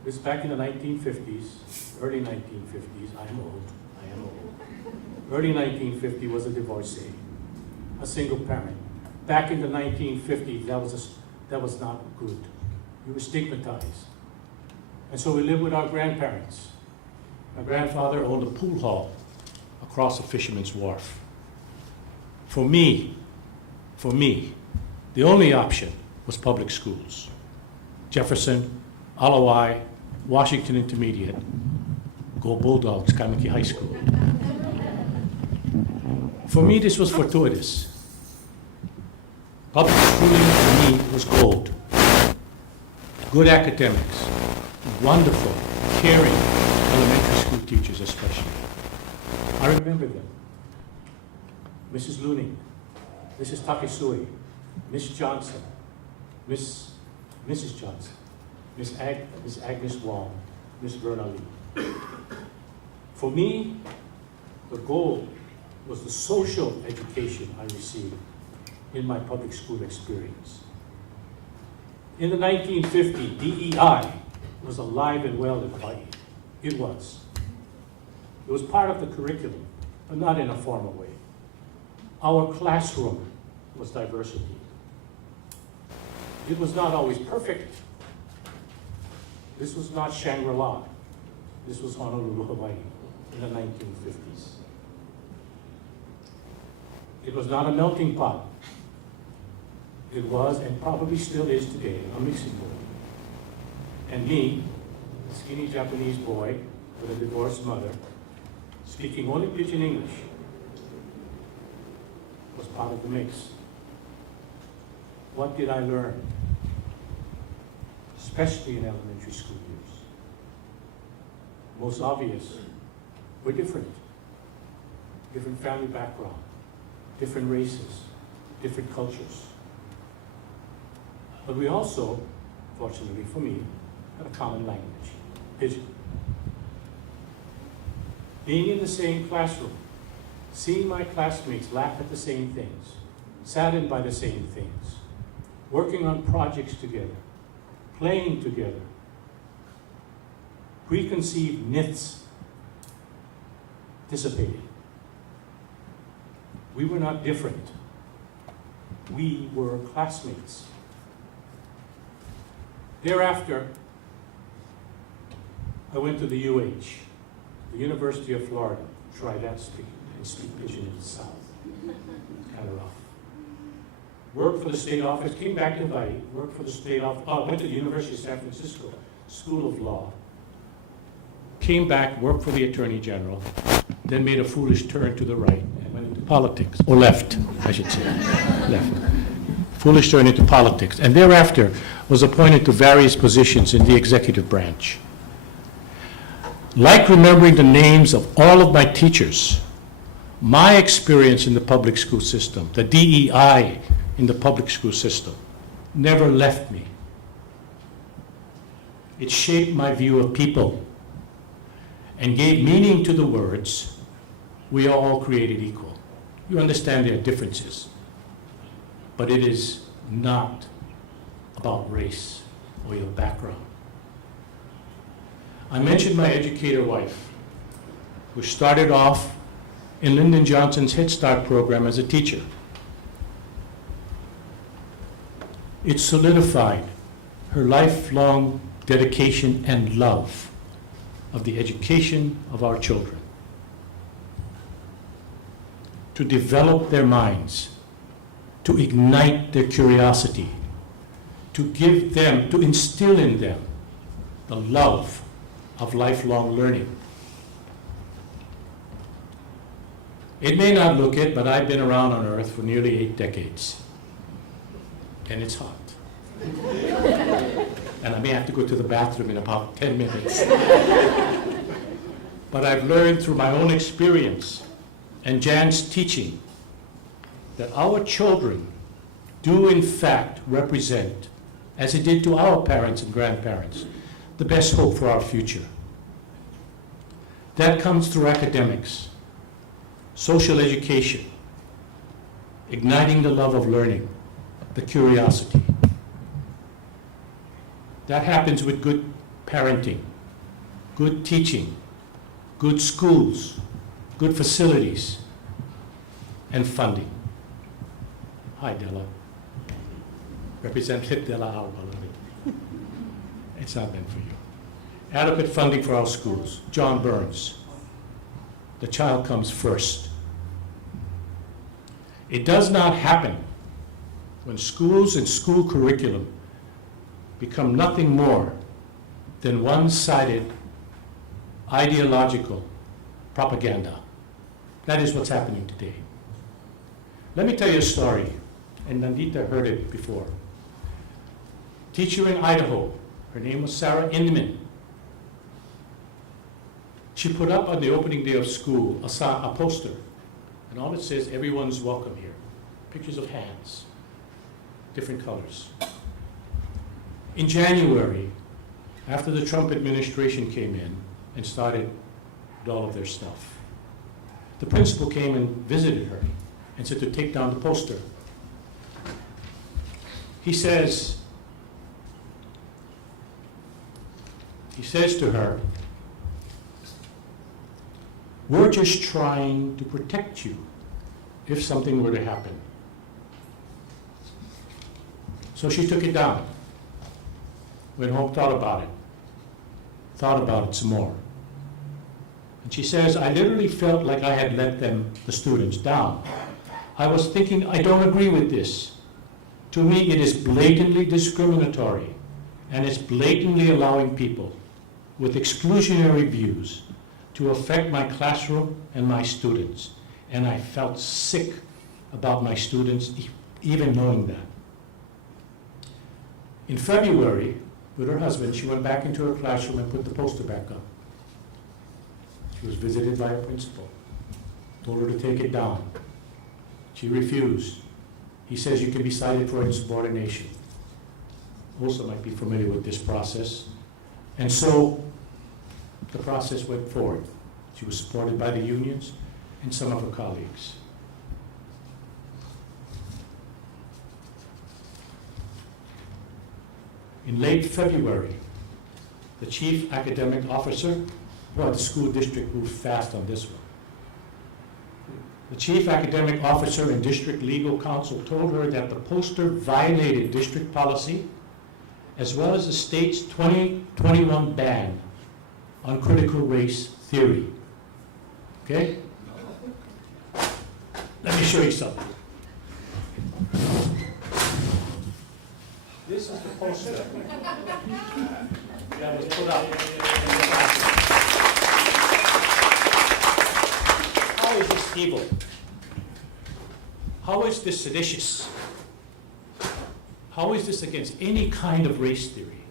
this was back in the 1950s, early 1950s, I am old. Early 1950 was a divorcee, a single parent. Back in the 1950s, that was not good. We were stigmatized. And so we lived with our grandparents. My grandfather owned a pool hall across a fisherman's wharf. For me, the only option was public schools. Jefferson, Alawai, Washington Intermediate, Go Bulldogs, Kaimaki High School. For me, this was fortuitous. Public schooling for me was gold. Good academics, wonderful, caring elementary school teachers especially. I remember them. Mrs. Luning, Mrs. Takesui, Miss Johnson, Mrs. Johnson, Miss Agnes Wong, Miss Verna Lee. For me, the goal was the social education I received in my public school experience. In the 1950s, DEI was alive and well in Hawaii. It was. It was part of the curriculum, but not in a formal way. Our classroom was diversity. It was not always perfect. This was not Shangri-La. This was Honolulu, Hawaii. in the 1950s. It was not a melting pot. It was, and probably still is today, a mixing bowl. And me, a skinny Japanese boy with a divorced mother, speaking only pidgin English, was part of the mix. What did I learn? Especially in elementary school years. Most obvious, we're different. Different family background, different races, different cultures. But we also, fortunately for me, have a common language, pidgin. Being in the same classroom, seeing my classmates laugh at the same things, saddened by the same things, working on projects together, playing together, preconceived myths dissipated. We were not different. We were classmates. Thereafter, I went to the UH, the University of Florida, try that and speak pidgin in the South. Kind of rough. Worked for the state office, came back to Hawaii, worked for the state office, went to the University of San Francisco, School of Law. Came back, worked for the Attorney General, then made a foolish turn to the right and went into politics, or left, I should say, left. Foolish turn into politics, and thereafter was appointed to various positions in the executive branch. Like remembering the names of all of my teachers, my experience in the public school system, the DEI in the public school system, never left me. It shaped my view of people and gave meaning to the words, we are all created equal. You understand there are differences, but it is not about race or your background. I mentioned my educator wife, who started off in Lyndon Johnson's Head Start program as a teacher. It solidified her lifelong dedication and love of the education of our children, to develop their minds, to ignite their curiosity, to give them, to instill in them the love of lifelong learning. It may not look it, but I've been around on Earth for nearly 8 decades, and it's hot. And I may have to go to the bathroom in about 10 minutes. But I've learned through my own experience and Jan's teaching that our children do in fact represent, as it did to our parents and grandparents, the best hope for our future. That comes through academics, social education, igniting the love of learning, the curiosity. That happens with good parenting, good teaching, good schools, good facilities, and funding. Hi, Della. Representative Della Albalani. It's not meant for you. Adequate funding for our schools. John Burns. The child comes first. It does not happen when schools and school curriculum become nothing more than one-sided ideological propaganda. That is what's happening today. Let me tell you a story, and Nandita heard it before. Teacher in Idaho, her name was Sarah Inman. She put up on the opening day of school a poster, and all it says, everyone's welcome here. Pictures of hands, different colors. In January, after the Trump administration came in and started with all of their stuff, the principal came and visited her and said to take down the poster. He says to her, we're just trying to protect you if something were to happen. So she took it down. Went home, thought about it some more. And she says, I literally felt like I had let the students down. I was thinking, I don't agree with this. To me, it is blatantly discriminatory, and it's blatantly allowing people with exclusionary views to affect my classroom and my students. And I felt sick about my students, even knowing that. In February, with her husband, she went back into her classroom and put the poster back up. She was visited by a principal, told her to take it down. She refused. He says you can be cited for insubordination. Also might be familiar with this process. And so the process went forward. She was supported by the unions and some of her colleagues. In late February, the chief academic officer, well, the school district moved fast on this one. The chief academic officer and district legal counsel told her that the poster violated district policy as well as the state's 2021 ban on critical race theory. Okay? Let me show you something. This is the poster that was put up. How is this evil? How is this seditious? How is this against any kind of race theory?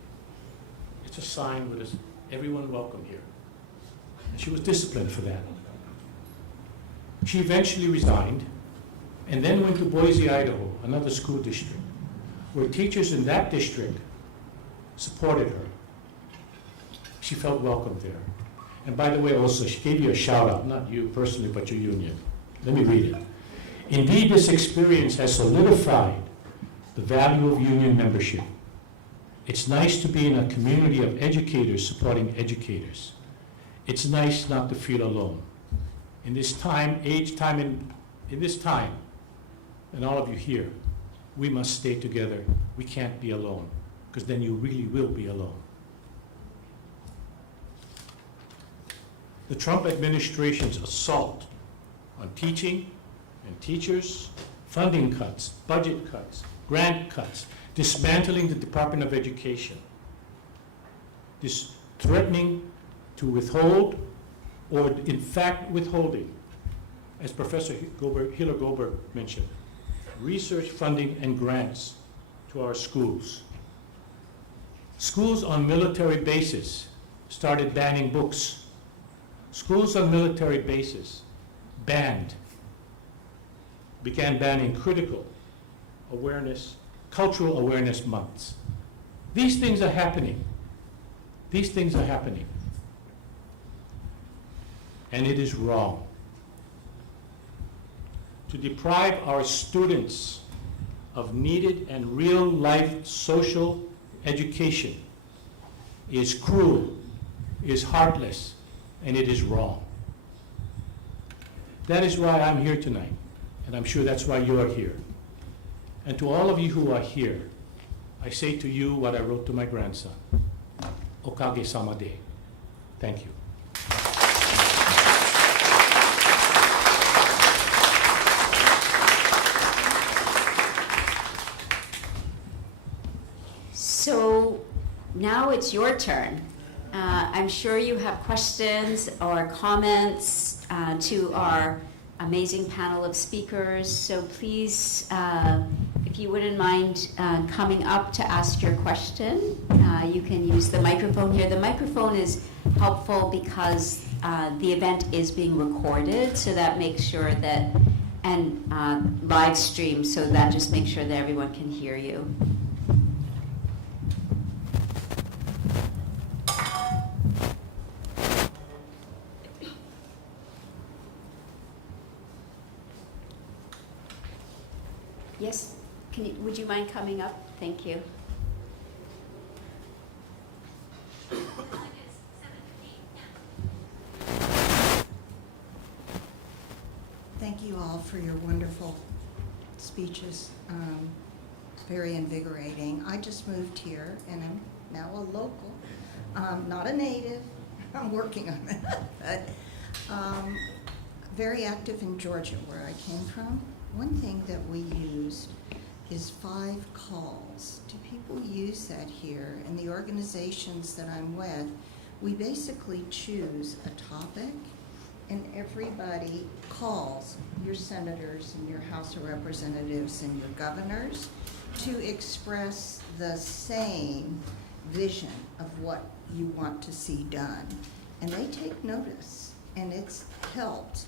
It's a sign with everyone welcome here. And she was disciplined for that. She eventually resigned and then went to Boise, Idaho, another school district, where teachers in that district supported her. She felt welcome there. And by the way, also, she gave you a shout out, not you personally, but your union. Let me read it. Indeed, this experience has solidified the value of union membership. It's nice to be in a community of educators supporting educators. It's nice not to feel alone. In this time, and all of you here, we must stay together. We can't be alone, because then you really will be alone. The Trump administration's assault on teaching and teachers, funding cuts, budget cuts, grant cuts, dismantling the Department of Education, this threatening to withhold, or in fact withholding, as Professor Goldberg-Hiller mentioned, research funding and grants to our schools. Schools on military bases started banning books. Schools on military bases began banning critical awareness, cultural awareness months. These things are happening. These things are happening. And it is wrong. To deprive our students of needed and real-life social education is cruel, is heartless, and it is wrong. That is why I'm here tonight, and I'm sure that's why you are here. And to all of you who are here, I say to you what I wrote to my grandson, Okage Samade. Thank you. So now it's your turn. I'm sure you have questions or comments to our amazing panel of speakers. So please, if you wouldn't mind coming up to ask your question, you can use the microphone here. The microphone is helpful because the event is being recorded, so that makes sure that, and live streamed, so that just makes sure that everyone can hear you. Yes, would you mind coming up? Thank you. Thank you all for your wonderful speeches. Very invigorating. I just moved here and I'm now a local, not a native. I'm working on that. Very active in Georgia, where I came from. One thing that we used is 5 calls. Do people use that here? In the organizations that I'm with, we basically choose a topic, and everybody calls your senators and your House of Representatives and your governors to express the same vision of what you want to see done. And they take notice, and it's helped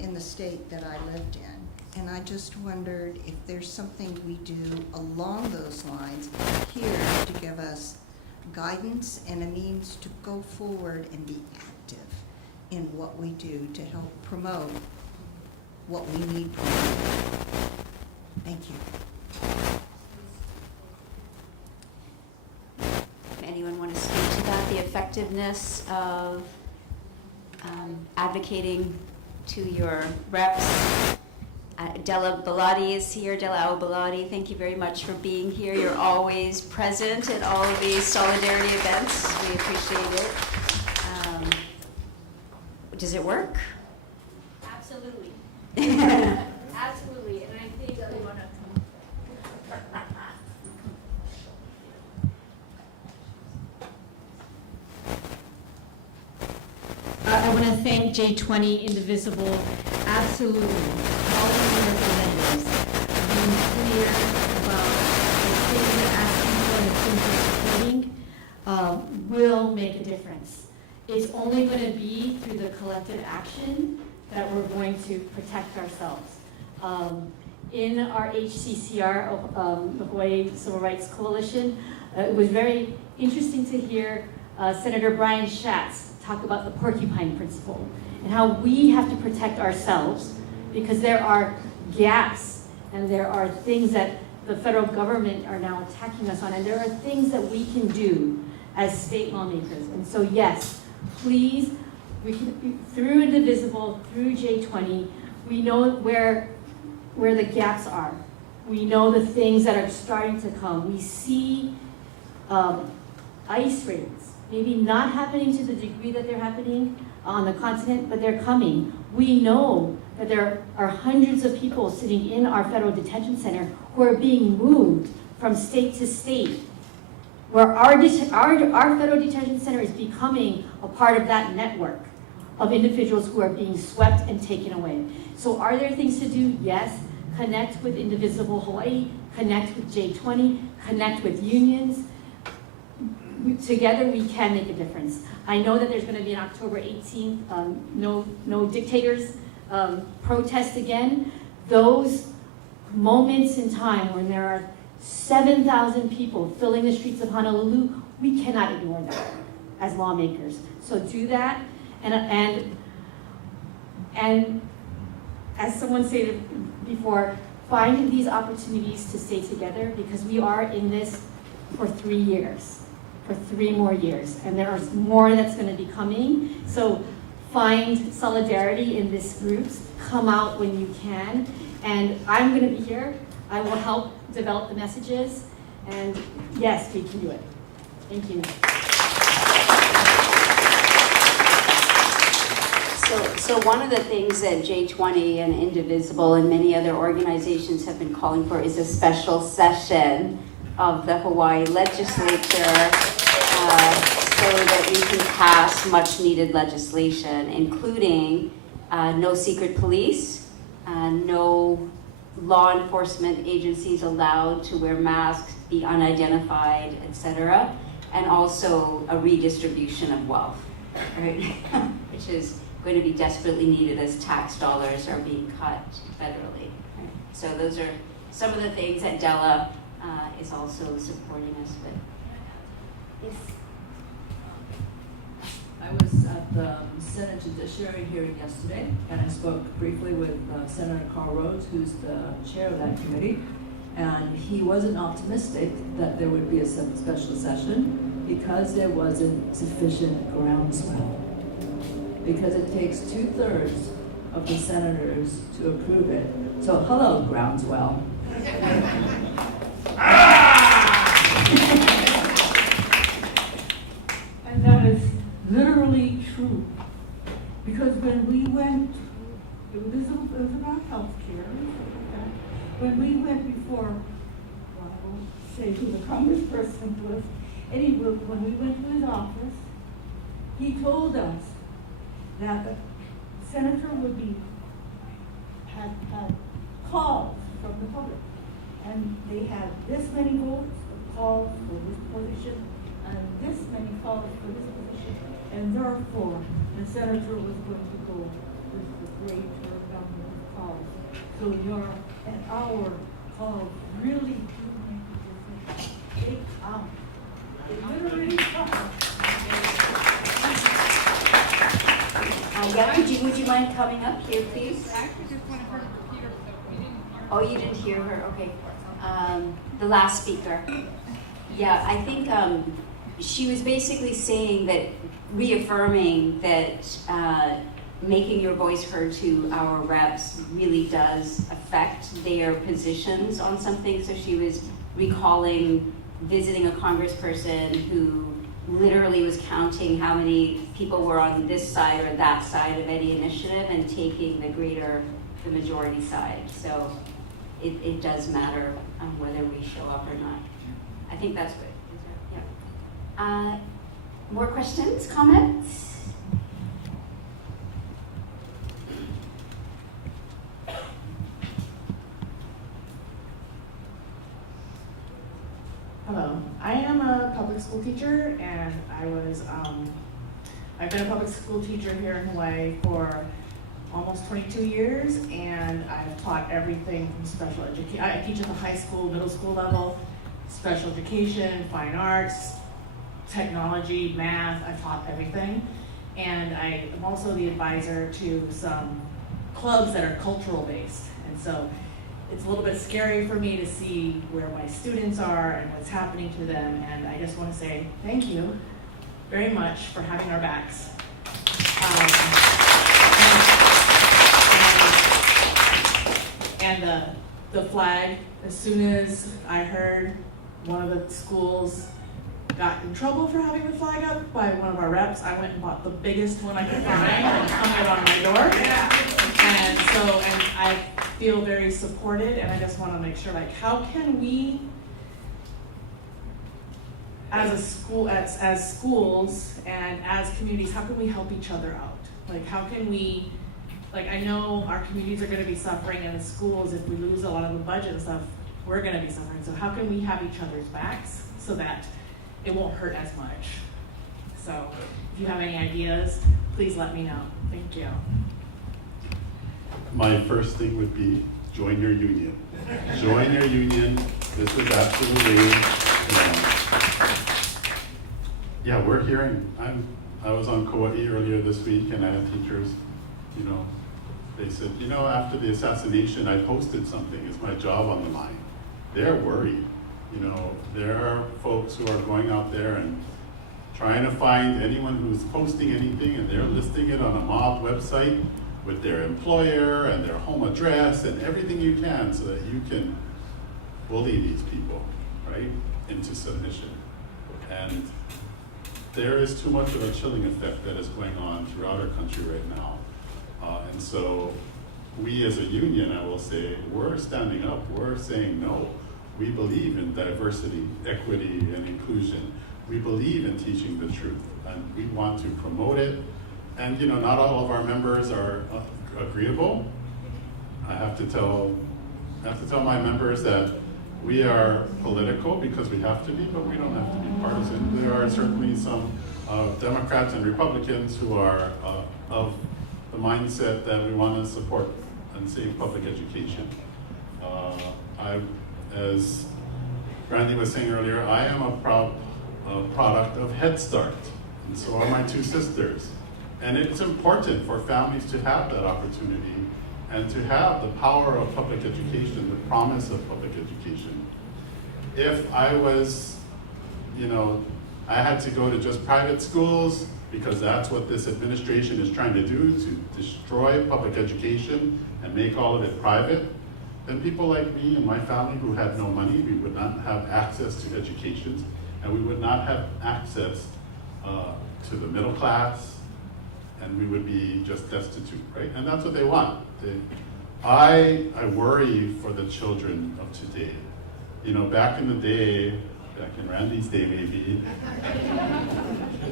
in the state that I lived in. And I just wondered if there's something we do along those lines here to give us guidance and a means to go forward and be active in what we do to help promote what we need promoted. Thank you. Anyone want to speak to that, the effectiveness of advocating to your reps? Della Bellotti is here. Della Bellotti, thank you very much for being here. You're always present at all of these solidarity events. We appreciate it. Does it work? Absolutely. Absolutely, and I think that we want to. I want to thank J20 Indivisible. Absolutely, calling your representatives, being clear about the things they're asking for and the things they're supporting will make a difference. It's only going to be through the collective action that we're going to protect ourselves. In our HCCR, Hawaii Civil Rights Coalition, it was very interesting to hear Senator Brian Schatz talk about the porcupine principle and how we have to protect ourselves because there are gaps and there are things that the federal government are now attacking us on, and there are things that we can do as state lawmakers. And so yes, please, we can, through Indivisible, through J20, we know where the gaps are. We know the things that are starting to come. We see ice raids, maybe not happening to the degree that they're happening on the continent, but they're coming. We know that there are hundreds of people sitting in our federal detention center who are being moved from state to state, where our federal detention center is becoming a part of that network of individuals who are being swept and taken away. So are there things to do? Yes. Connect with Indivisible Hawaii, connect with J20, connect with unions. Together we can make a difference. I know that there's going to be an October 18th, no dictators protest again. Those moments in time when there are 7,000 people filling the streets of Honolulu, we cannot ignore that as lawmakers. So do that, and as someone stated before, find these opportunities to stay together because we are in this for 3 years, for 3 more years, and there is more that's going to be coming. So find solidarity in these groups, come out when you can, and I'm going to be here. I will help develop the messages, and yes, we can do it. Thank you. So one of the things that J20 and Indivisible and many other organizations have been calling for is a special session of the Hawaii legislature so that we can pass much needed legislation, including no secret police, no law enforcement agencies allowed to wear masks, be unidentified, etc., and also a redistribution of wealth, right? Which is going to be desperately needed as tax dollars are being cut federally. Right? So those are some of the things that Della is also supporting us with. Yes. I was at the Senate Judiciary hearing yesterday, and I spoke briefly with Senator Carl Rhodes, who's the chair of that committee, and he wasn't optimistic that there would be a special session because there wasn't sufficient groundswell. Because it takes 2/3 of the senators to approve it. So hello, groundswell. And that is literally true. Because it was about healthcare and stuff like that. When we went before, well, I won't say who the congressperson was, anyway, when we went to his office, he told us that the senator would be, had calls from the public. And they had this many votes, calls for this position, and this many calls for this position. And therefore, the senator was going to go with the greater number of calls. So your and our calls really do make a difference. They count. They literally count. Yeah, would you mind coming up here, please? I actually just wanted her to repeat herself. We didn't hear her. Oh, you didn't hear her? Okay. The last speaker. Yeah, I think she was basically saying that, reaffirming that making your voice heard to our reps really does affect their positions on something. So she was recalling visiting a congressperson who literally was counting how many people were on this side or that side of any initiative and taking the majority side. So it does matter whether we show up or not. I think that's good. Yeah. More questions, comments? Hello, I am a public school teacher, and I've been a public school teacher here in Hawaii for almost 22 years, and I've taught everything from special education. I teach at the high school, middle school level, special education, fine arts, technology, math. I've taught everything, and I am also the advisor to some clubs that are cultural based, and so it's a little bit scary for me to see where my students are and what's happening to them, and I just want to say thank you very much for having our backs. And the flag, as soon as I heard one of the schools got in trouble for having the flag up by one of our reps, I went and bought the biggest one I could find and hung it on my door. And I feel very supported, and I just want to make sure, like, how can we, as a school, as schools and as communities, how can we help each other out? Like, how can we, like, I know our communities are going to be suffering, and the schools, if we lose a lot of the budget and stuff, we're going to be suffering. So how can we have each other's backs so that it won't hurt as much? So if you have any ideas, please let me know. Thank you. My first thing would be join your union. Join your union. This is absolutely, yeah, we're hearing. I was on Kauai earlier this week, and I had teachers, they said, after the assassination, I posted something. Is my job on the line? They're worried. There are folks who are going out there and trying to find anyone who's posting anything, and they're listing it on a mob website with their employer and their home address and everything you can, so that you can bully these people, right, into submission. And there is too much of a chilling effect that is going on throughout our country right now. And so we as a union, I will say, we're standing up, we're saying no. We believe in diversity, equity, and inclusion. We believe in teaching the truth, and we want to promote it. And not all of our members are agreeable. I have to tell my members that we are political because we have to be, but we don't have to be partisan. There are certainly some Democrats and Republicans who are of the mindset that we want to support and save public education. As Randy was saying earlier, I am a proud product of Head Start, and so are my two sisters. And it's important for families to have that opportunity and to have the power of public education, the promise of public education. If I was, I had to go to just private schools because that's what this administration is trying to do, to destroy public education and make all of it private, then people like me and my family who had no money, we would not have access to education, and we would not have access to the middle class, and we would be just destitute, right? And that's what they want. I worry for the children of today. You know, back in the day, back in Randy's day maybe,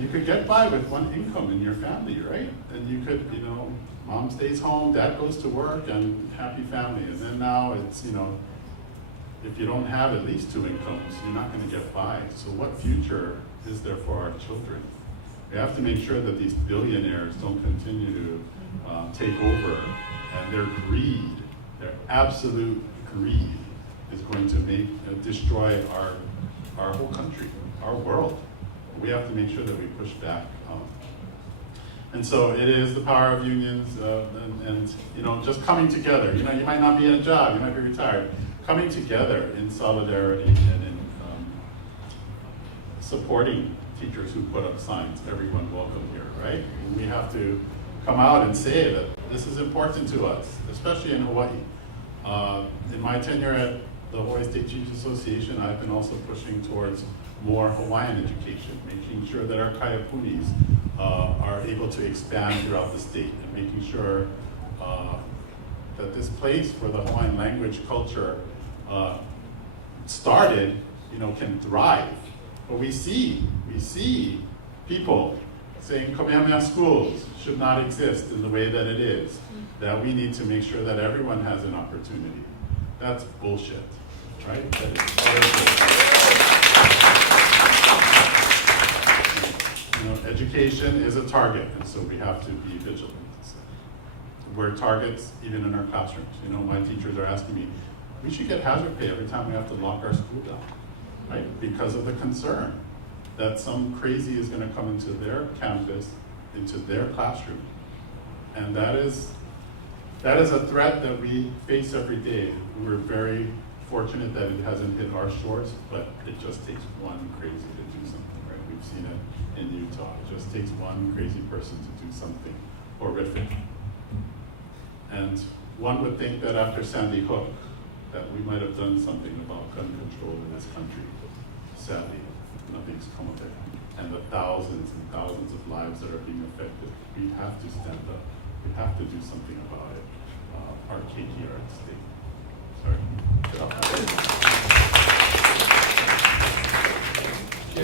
you could get by with one income in your family, right? And you could, you know, mom stays home, dad goes to work, and happy family. And then now it's, you know, if you don't have at least 2 incomes, you're not going to get by. So what future is there for our children? We have to make sure that these billionaires don't continue to take over, and their greed, their absolute greed, is going to destroy our whole country, our world. We have to make sure that we push back. And so it is the power of unions and you know, just coming together. You know, you might not be in a job, you might be retired. Coming together in solidarity and in supporting teachers who put up signs, everyone welcome here, right? And we have to come out and say that this is important to us, especially in Hawaii. In my tenure at the Hawaii State Teachers Association, I've been also pushing towards more Hawaiian education, making sure that our kaiapunis are able to expand throughout the state, and making sure that this place where the Hawaiian language culture started, you know, can thrive. But we see people saying Kamehameha schools should not exist in the way that it is, that we need to make sure that everyone has an opportunity. That's bullshit, right? That is bullshit. You know, education is a target, and so we have to be vigilant. We're targets even in our classrooms. You know, my teachers are asking me, we should get hazard pay every time we have to lock our school down, right? Because of the concern that some crazy is going to come into their campus, into their classroom. And that is a threat that we face every day. We're very fortunate that it hasn't hit our shores, but it just takes one crazy to do something, right? We've seen it in Utah. It just takes one crazy person to do something horrific. And one would think that after Sandy Hook, that we might have done something about gun control in this country. Sadly, nothing's come of it. And the thousands and thousands of lives that are being affected, we have to stand up. We have to do something about it. Our KKR at stake. Sorry.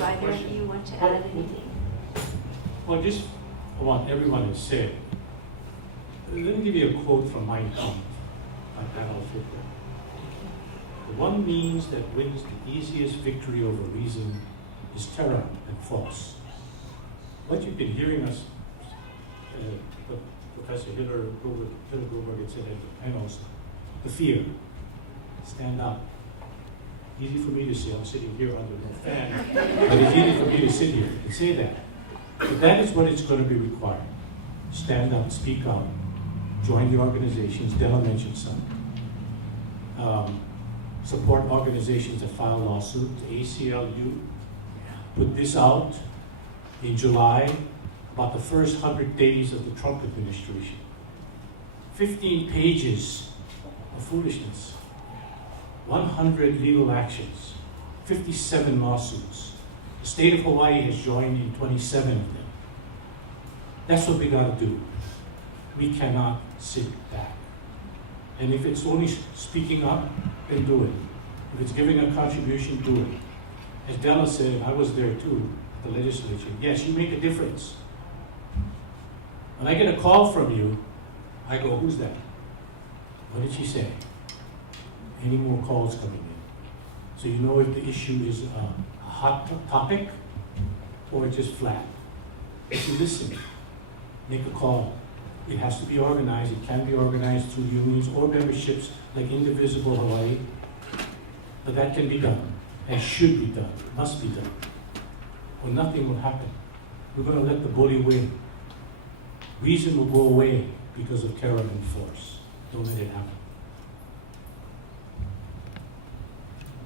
Either of you want to add anything? Well, just I want everyone to say. Let me give you a quote from Mein Kampf by Adolf Hitler. The one means that wins the easiest victory over reason is terror and force. What you've been hearing us, Professor Hiller Goldberg had said at the panels, the fear, stand up. Easy for me to say, I'm sitting here under no fan, but it's easy for me to sit here and say that. But that is what is going to be required. Stand up, speak up, join the organizations. Della mentioned some. Support organizations that file lawsuits. The ACLU put this out in July, about the first 100 days of the Trump administration. 15 pages of foolishness, 100 legal actions, 57 lawsuits. The state of Hawaii has joined in 27 of them. That's what we gotta do. We cannot sit back. And if it's only speaking up, then do it. If it's giving a contribution, do it. As Della said, I was there too, the legislature. Yes, you make a difference. When I get a call from you, I go, who's that? What did she say? Any more calls coming in? So you know if the issue is a hot topic or it's just flat. If you listen, make a call. It has to be organized. It can be organized through unions or memberships like Indivisible Hawaii. But that can be done and should be done, must be done. Or nothing will happen. We're going to let the bully win. Reason will go away because of terror and force. Don't let it happen.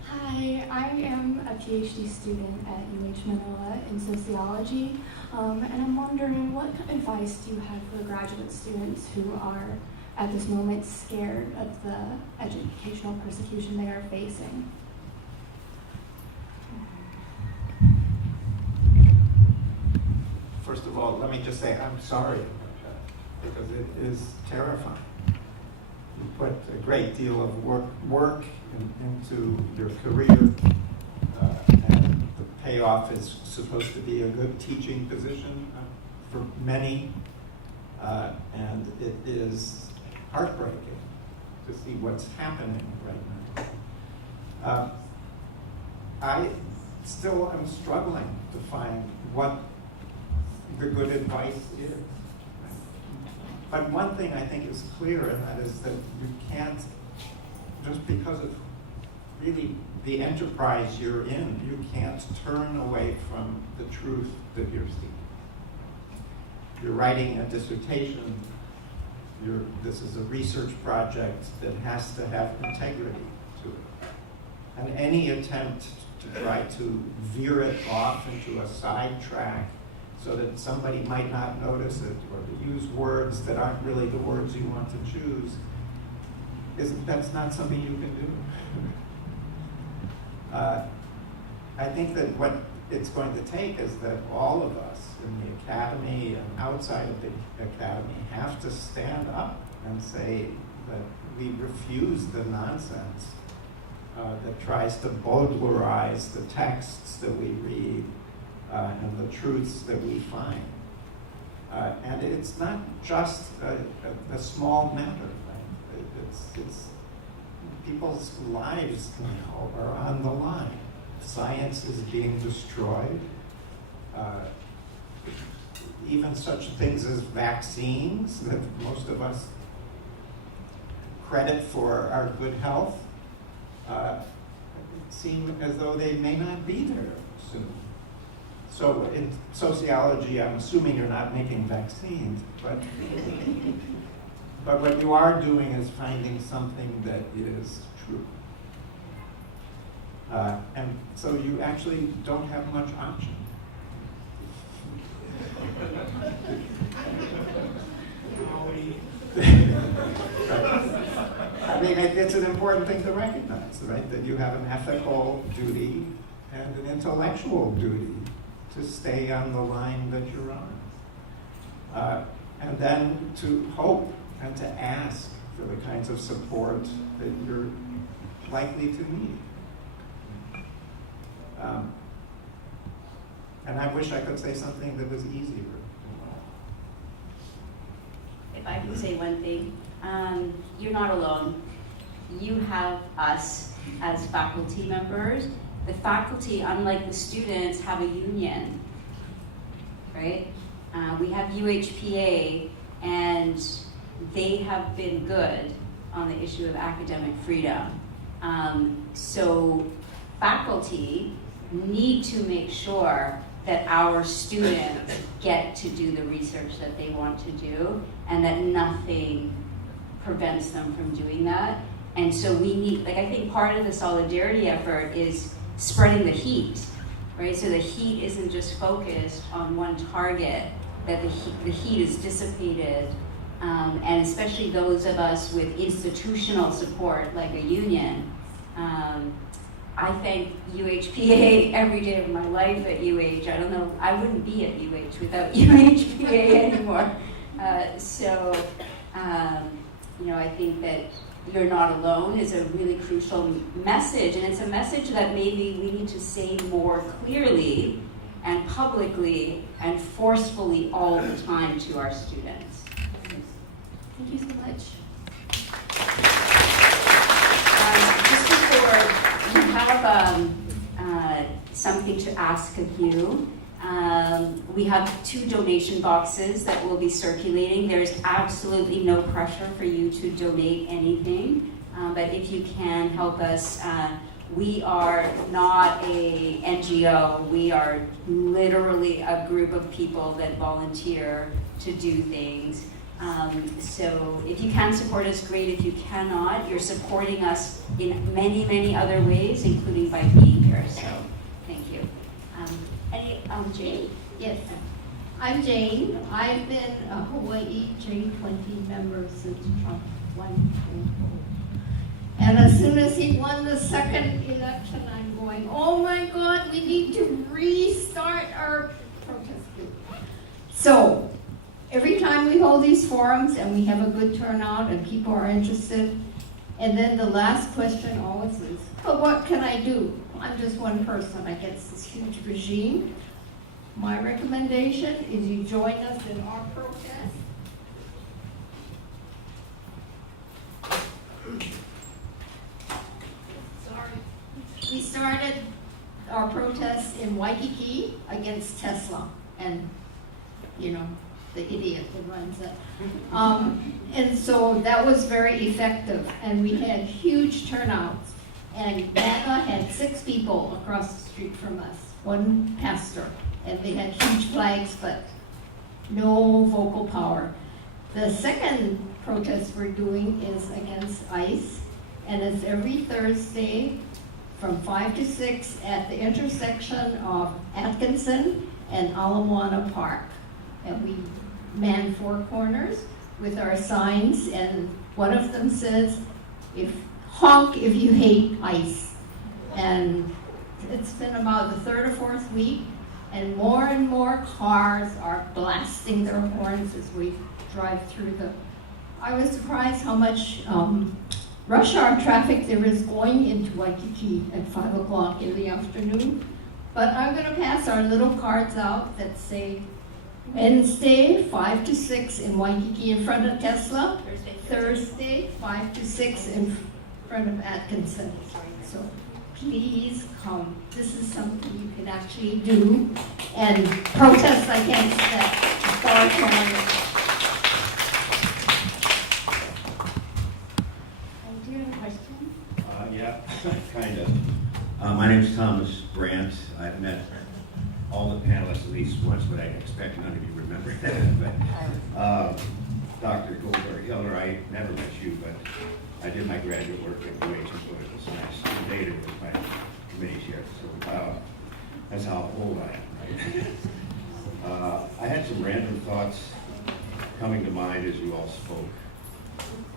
Hi, I am a PhD student at Manoa in sociology, and I'm wondering what advice do you have for graduate students who are at this moment scared of the educational persecution they are facing? First of all, let me just say I'm sorry about that, because it is terrifying. put a great deal of work into your career, and the payoff is supposed to be a good teaching position for many, and it is heartbreaking to see what's happening right now. I still am struggling to find what the good advice is. But one thing I think is clear, and that is that you can't, just because of really the enterprise you're in, you can't turn away from the truth that you're seeking. You're writing a dissertation, this is a research project that has to have integrity to it. And any attempt to try to veer it off into a sidetrack so that somebody might not notice it, or to use words that aren't really the words you want to choose, that's not something you can do. I think that what it's going to take is that all of us in the academy and outside of the academy have to stand up and say that we refuse the nonsense that tries to bowdlerize the texts that we read and the truths that we find. And it's not just a small matter, right? It's people's lives now are on the line. Science is being destroyed. Even such things as vaccines that most of us credit for our good health seem as though they may not be there soon. So in sociology, I'm assuming you're not making vaccines, but what you are doing is finding something that is true. And so you actually don't have much option. I mean, it's an important thing to recognize, right? That you have an ethical duty and an intellectual duty to stay on the line that you're on. And then to hope and to ask for the kinds of support that you're likely to need. And I wish I could say something that was easier. If I can say one thing, you're not alone. You have us as faculty members. The faculty, unlike the students, have a union, right? We have UHPA, and they have been good on the issue of academic freedom. So faculty need to make sure that our students get to do the research that they want to do, and that nothing prevents them from doing that. And so we need, I think part of the solidarity effort is spreading the heat, right? So the heat isn't just focused on one target, that the heat is dissipated, and especially those of us with institutional support, like a union. I thank UHPA every day of my life at UH. I don't know, I wouldn't be at UH without UHPA anymore. I think that you're not alone is a really crucial message, and it's a message that maybe we need to say more clearly and publicly and forcefully all the time to our students. Thank you so much. Just before we have something to ask of you, we have 2 donation boxes that will be circulating. There's absolutely no pressure for you to donate anything, but if you can help us, we are not a NGO. We are literally a group of people that volunteer to do things. So if you can support us, great. If you cannot, you're supporting us in many, many other ways, including by being here. So thank you. Jane? Yes, I'm Jane. I've been a Hawaii J20 member since Trump won. And as soon as he won the second election, I'm going, oh my God, we need to restart our protest group. So every time we hold these forums and we have a good turnout and people are interested, And then the last question always is, but what can I do? I'm just one person against this huge regime. My recommendation is you join us in our protest. We started our protest in Waikiki against Tesla and, you know, the idiot that runs it. And so that was very effective, and we had huge turnouts. And Manoa had 6 people across the street from us, 1 pastor, and they had huge flags, but no vocal power. The second protest we're doing is against ICE, and it's every Thursday from 5 to 6 at the intersection of Atkinson and Ala Moana Park. And we man 4 corners with our signs, and one of them says, honk if you hate ICE. And it's been about the 3rd or 4th week, and more cars are blasting their horns as we drive through the... I was surprised how much rush hour traffic there is going into Waikiki at 5 o'clock in the afternoon. But I'm going to pass our little cards out that say Wednesday, 5 to 6 in Waikiki in front of Tesla. Thursday, 5 to 6 in front of Atkinson. So please come. This is something you can actually do and protest against that authoritarianism. Do you have a question? Yeah, kind of. My name is Thomas Brandt. I've met all the panelists at least once, but I expect none of you remember that. But Dr. Goldberg-Hiller, I never met you, but I did my graduate work at UH in political science. Nandita was my committee chair, so that's how old I am, right? I had some random thoughts coming to mind as you all spoke.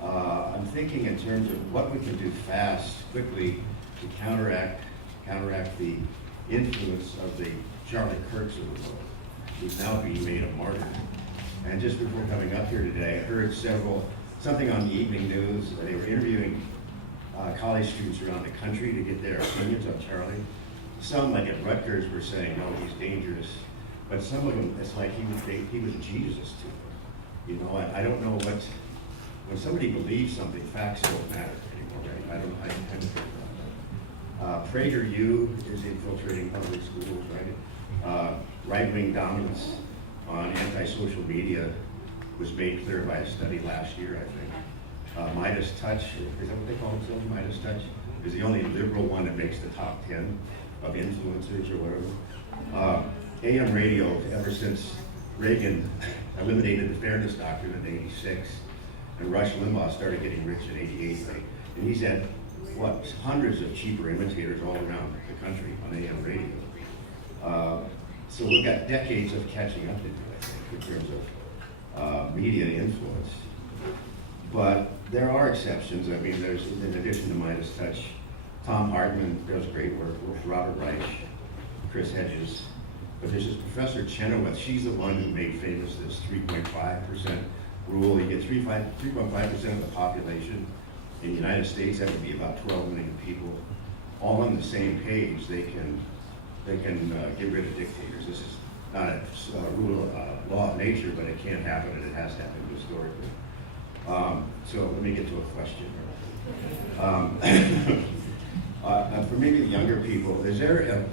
I'm thinking in terms of what we can do fast, quickly, to counteract the influence of the Charlie Kirks of the world, who's now being made a martyr. And just before coming up here today, I heard something on the evening news. They were interviewing college students around the country to get their opinions on Charlie. Some, like at Rutgers, were saying, no, he's dangerous. But some of them, it's like he was Jesus to them. You know, I don't know what, when somebody believes something, facts don't matter anymore, right? I don't know how you kind of figure out that. PragerU is infiltrating public schools, right? Right-wing dominance on anti-social media was made clear by a study last year, I think. Midas Touch, is that what they call themselves, Midas Touch? Is the only liberal one that makes the top 10 of influencers or whatever. AM radio, ever since Reagan eliminated the Fairness Doctrine in '86, and Rush Limbaugh started getting rich in '88, right? And he's had, what, hundreds of cheaper imitators all around the country on AM radio. So we've got decades of catching up to do, I think, in terms of media influence. But there are exceptions. I mean, there's, in addition to Midas Touch, Tom Hartman does great work with Robert Reich, Chris Hedges. But there's this Professor Chenoweth. She's the one who made famous this 3.5% rule. You get 3.5% of the population in the United States. That would be about 12 million people, all on the same page. They can get rid of dictators. This is not a law of nature, but it can happen, and it has happened historically. So let me get to a question. For maybe the younger people, is there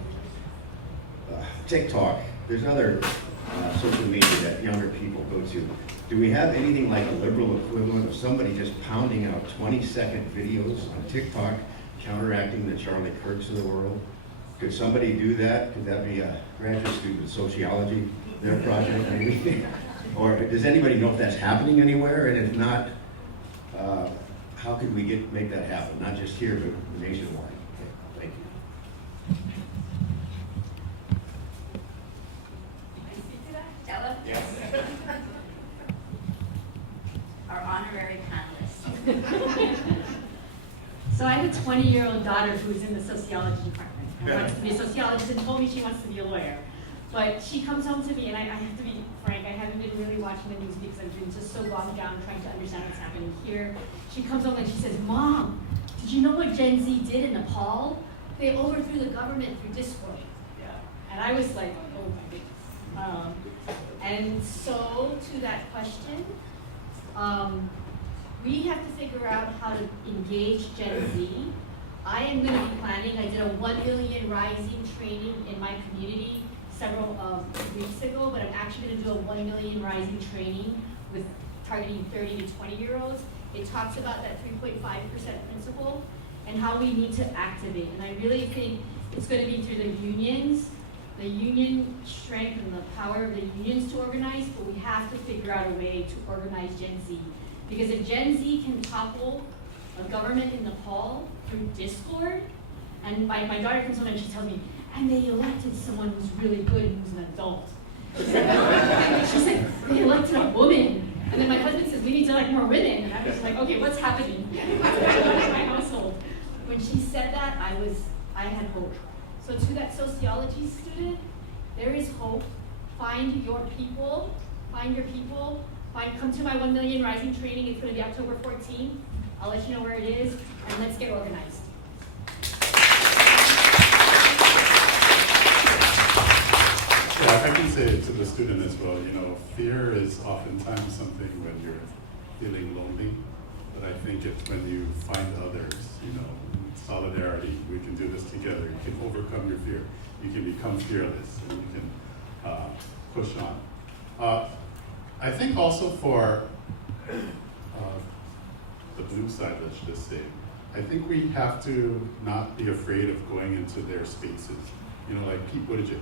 a TikTok? There's other social media that younger people go to. Do we have anything like a liberal equivalent of somebody just pounding out 20-second videos on TikTok, counteracting the Charlie Kirks of the world? Could somebody do that? Could that be a graduate student in sociology, their project maybe? Or does anybody know if that's happening anywhere? And if not, how could we make that happen? Not just here, but nationwide. Okay, thank you. Can I speak to that? Stella? Yes. Our honorary panelist. So I have a 20-year-old daughter who's in the sociology department and wants to be a sociologist and told me she wants to be a lawyer. But she comes home to me, and I have to be frank, I haven't been really watching the news because I've been just so bogged down trying to understand what's happening here. She comes home and she says, Mom, did you know what Gen Z did in Nepal? They overthrew the government through discord. Yeah. And I was like, oh my goodness. And so to that question, we have to figure out how to engage Gen Z. I am going to be planning, I did a 1 million rising training in my community several weeks ago, but I'm actually going to do a 1 million rising training with targeting 30 to 20-year-olds. It talks about that 3.5% principle and how we need to activate. And I really think it's going to be through the unions, the union strength and the power of the unions to organize, but we have to figure out a way to organize Gen Z. Because if Gen Z can topple a government in Nepal through discord, and my daughter comes home and she tells me, and they elected someone who's really good, who's an adult. She's like, they elected a woman. And then my husband says, we need to elect more women. And I'm just like, okay, what's happening? What's going on in my household? When she said that, I had hope. So to that sociology student, there is hope. Find your people, come to my 1 million rising training. It's going to be October 14th. I'll let you know where it is, and let's get organized. Yeah, if I can say it to the student as well, you know, fear is oftentimes something when you're feeling lonely, but I think it's when you find others, you know, solidarity, we can do this together, you can overcome your fear, you can become fearless, and you can push on. I think also for the blue side, let's just say, I think we have to not be afraid of going into their spaces. You know, like Pete Buttigieg,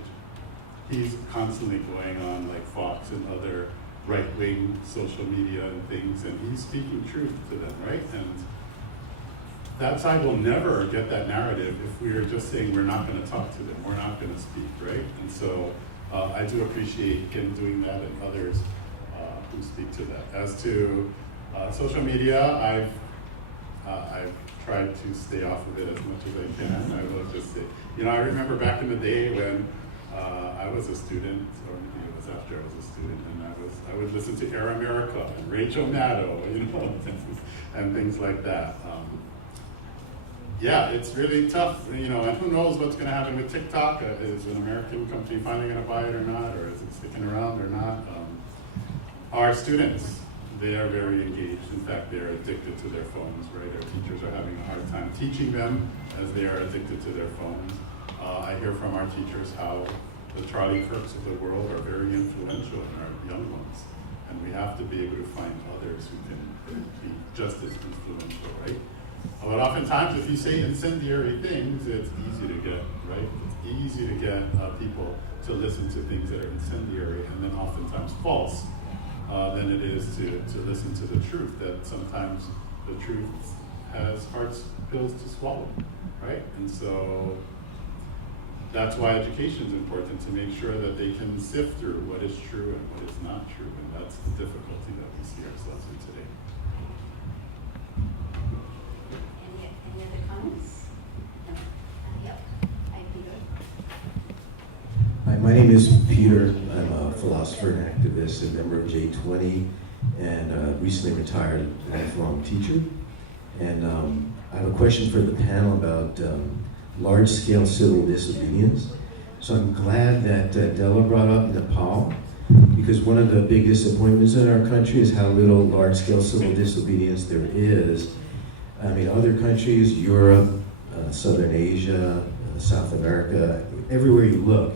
he's constantly going on like Fox and other right-wing social media and things, and he's speaking truth to them, right? And that side will never get that narrative if we are just saying we're not going to talk to them, we're not going to speak, right? And so I do appreciate him doing that and others who speak to that. As to social media, I've tried to stay off of it as much as I can. I will just say, you know, I remember back in the day when I was a student, or maybe it was after I was a student, and I would listen to Air America and Rachel Maddow, you know, and things like that. Yeah, it's really tough, you know, and who knows what's going to happen with TikTok? Is an American company finally going to buy it or not, or is it sticking around or not? Our students, they are very engaged. In fact, they're addicted to their phones, right? Our teachers are having a hard time teaching them as they are addicted to their phones. I hear from our teachers how the Charlie Kirks of the world are very influential in our young ones. And we have to be able to find others who can be just as influential, right? But oftentimes, if you say incendiary things, it's easy to get, right? It's easy to get people to listen to things that are incendiary and then oftentimes false than it is to listen to the truth, that sometimes the truth has hard pills to swallow, right? And so that's why education is important, to make sure that they can sift through what is true and what is not true, and that's the difficulty that we see ourselves in today. Any other comments? No. Yep. Hi, Peter. Hi, my name is Peter. I'm a philosopher and activist, a member of J20, and recently retired lifelong teacher. And I have a question for the panel about large-scale civil disobedience. So I'm glad that Della brought up Nepal, because one of the big disappointments in our country is how little large-scale civil disobedience there is. I mean, other countries, Europe, Southern Asia, South America, everywhere you look,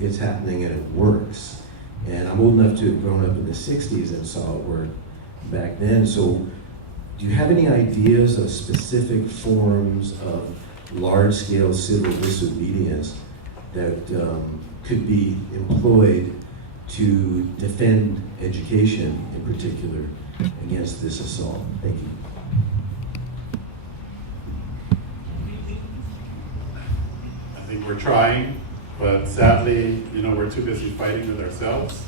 it's happening and it works. And I'm old enough to have grown up in the 60s and saw it work back then. So do you have any ideas of specific forms of large-scale civil disobedience that could be employed to defend education in particular against this assault? Thank you. I think we're trying, but sadly, you know, we're too busy fighting with ourselves.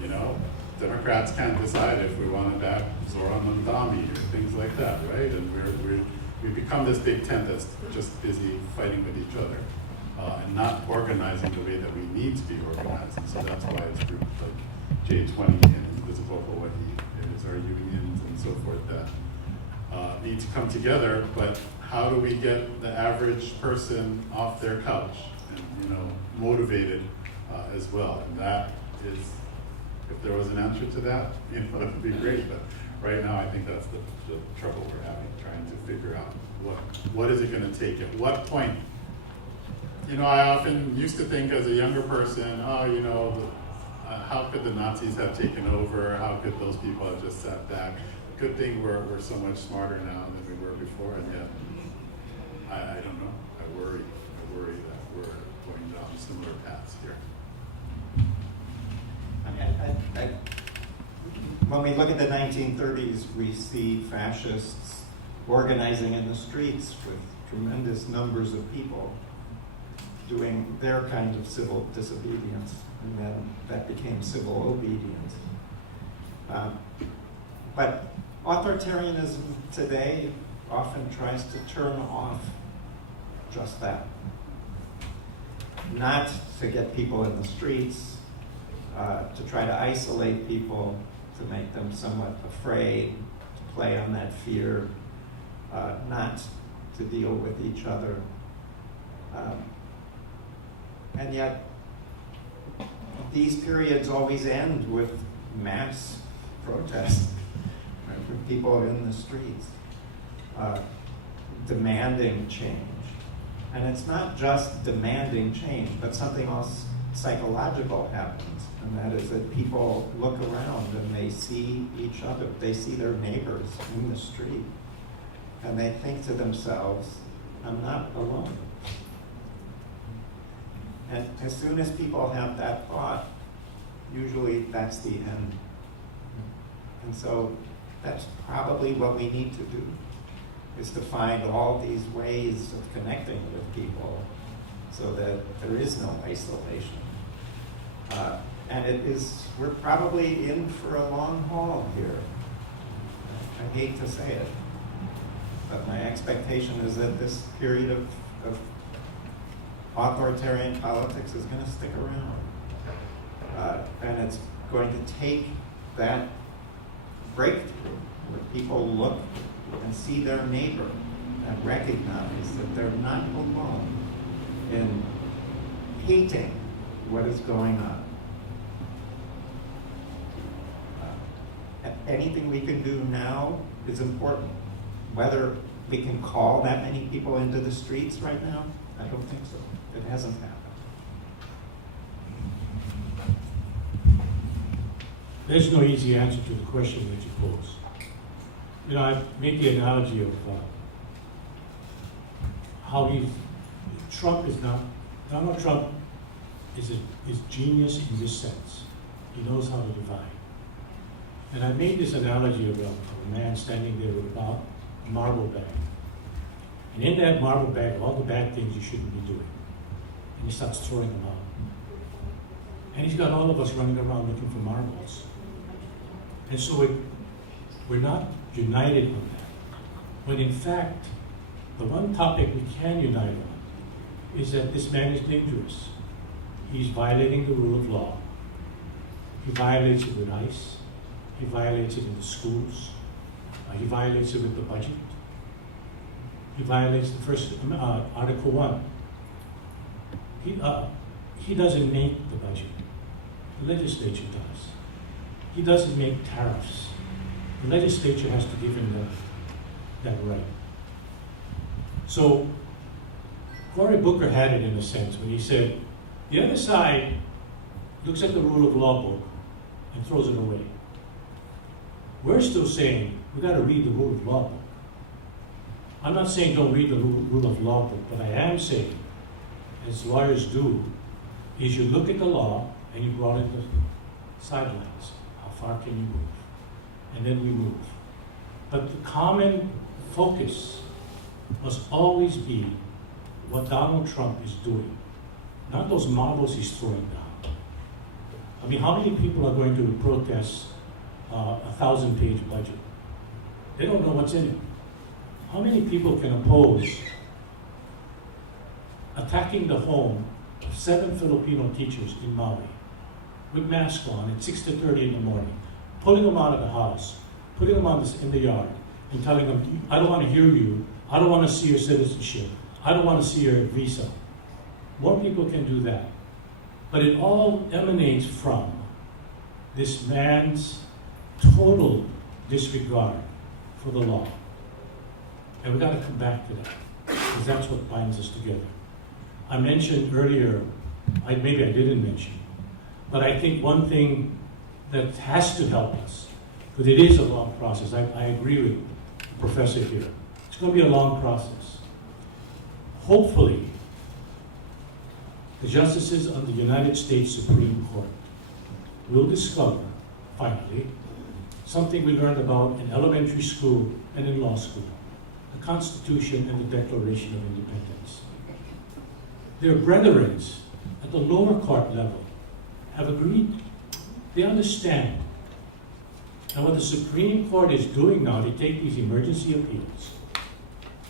You know, Democrats can't decide if we want to back Zoran Mandami or things like that, right? And we've become this big tent that's just busy fighting with each other. and not organizing the way that we need to be organized. And so that's why it's groups like J20 and Invisible Hawaii, and it's our unions and so forth that need to come together. But how do we get the average person off their couch and motivated as well? And that is, if there was an answer to that, that would be great. But right now, I think that's the trouble we're having, trying to figure out what is it going to take? At what point? I often used to think as a younger person, how could the Nazis have taken over? How could those people have just sat back? Good thing we're so much smarter now than we were before, and yet I don't know. I worry that we're going down similar paths here. When we look at the 1930s, we see fascists organizing in the streets with tremendous numbers of people doing their kind of civil disobedience, and then that became civil obedience. But authoritarianism today often tries to turn off just that. Not to get people in the streets, to try to isolate people, to make them somewhat afraid, to play on that fear, not to deal with each other. And yet, these periods always end with mass protest, right, with people in the streets demanding change. And it's not just demanding change, but something else psychological happens, and that is that people look around and they see each other, they see their neighbors in the street, and they think to themselves, I'm not alone. And as soon as people have that thought, usually that's the end. And so that's probably what we need to do, is to find all these ways of connecting with people so that there is no isolation. And we're probably in for a long haul here. I hate to say it, but my expectation is that this period of authoritarian politics is going to stick around. And it's going to take that breakthrough where people look and see their neighbor and recognize that they're not alone in hating what is going on. Anything we can do now is important. Whether we can call that many people into the streets right now, I don't think so. It hasn't happened. There's no easy answer to the question that you pose. I made the analogy of how Trump is not, Donald Trump is genius in this sense. He knows how to divide. And I made this analogy of a man standing there with a marble bag. And in that marble bag, all the bad things you shouldn't be doing. And he starts throwing them out. And he's got all of us running around looking for marbles. And so we're not united on that. When in fact, the one topic we can unite on is that this man is dangerous. He's violating the rule of law. He violates it with ICE. He violates it in the schools. He violates it with the budget. He violates the first Article 1. He doesn't make the budget. The legislature does. He doesn't make tariffs. The legislature has to give him that right. So Cory Booker had it in a sense when he said, the other side looks at the rule of law book and throws it away. We're still saying, we got to read the rule of law book. I'm not saying don't read the rule of law book, but I am saying, as lawyers do, is you look at the law and you brought it to the sidelines. How far can you move? And then we move. But the common focus must always be what Donald Trump is doing, not those marbles he's throwing down. I mean, how many people are going to protest a 1,000-page budget? They don't know what's in it. How many people can oppose attacking the home of 7 Filipino teachers in Maui with masks on at 6:30 in the morning, pulling them out of the house, putting them in the yard, and telling them, I don't want to hear you, I don't want to see your citizenship, I don't want to see your visa. More people can do that. But it all emanates from this man's total disregard for the law. And we've got to come back to that, because that's what binds us together. I mentioned earlier, maybe I didn't mention, but I think one thing that has to help us, because it is a long process, I agree with the professor here, it's going to be a long process. Hopefully, the justices of the United States Supreme Court will discover, finally, something we learned about in elementary school and in law school, the Constitution and the Declaration of Independence. Their brethren at the lower court level have agreed. They understand. And what the Supreme Court is doing now, they take these emergency appeals.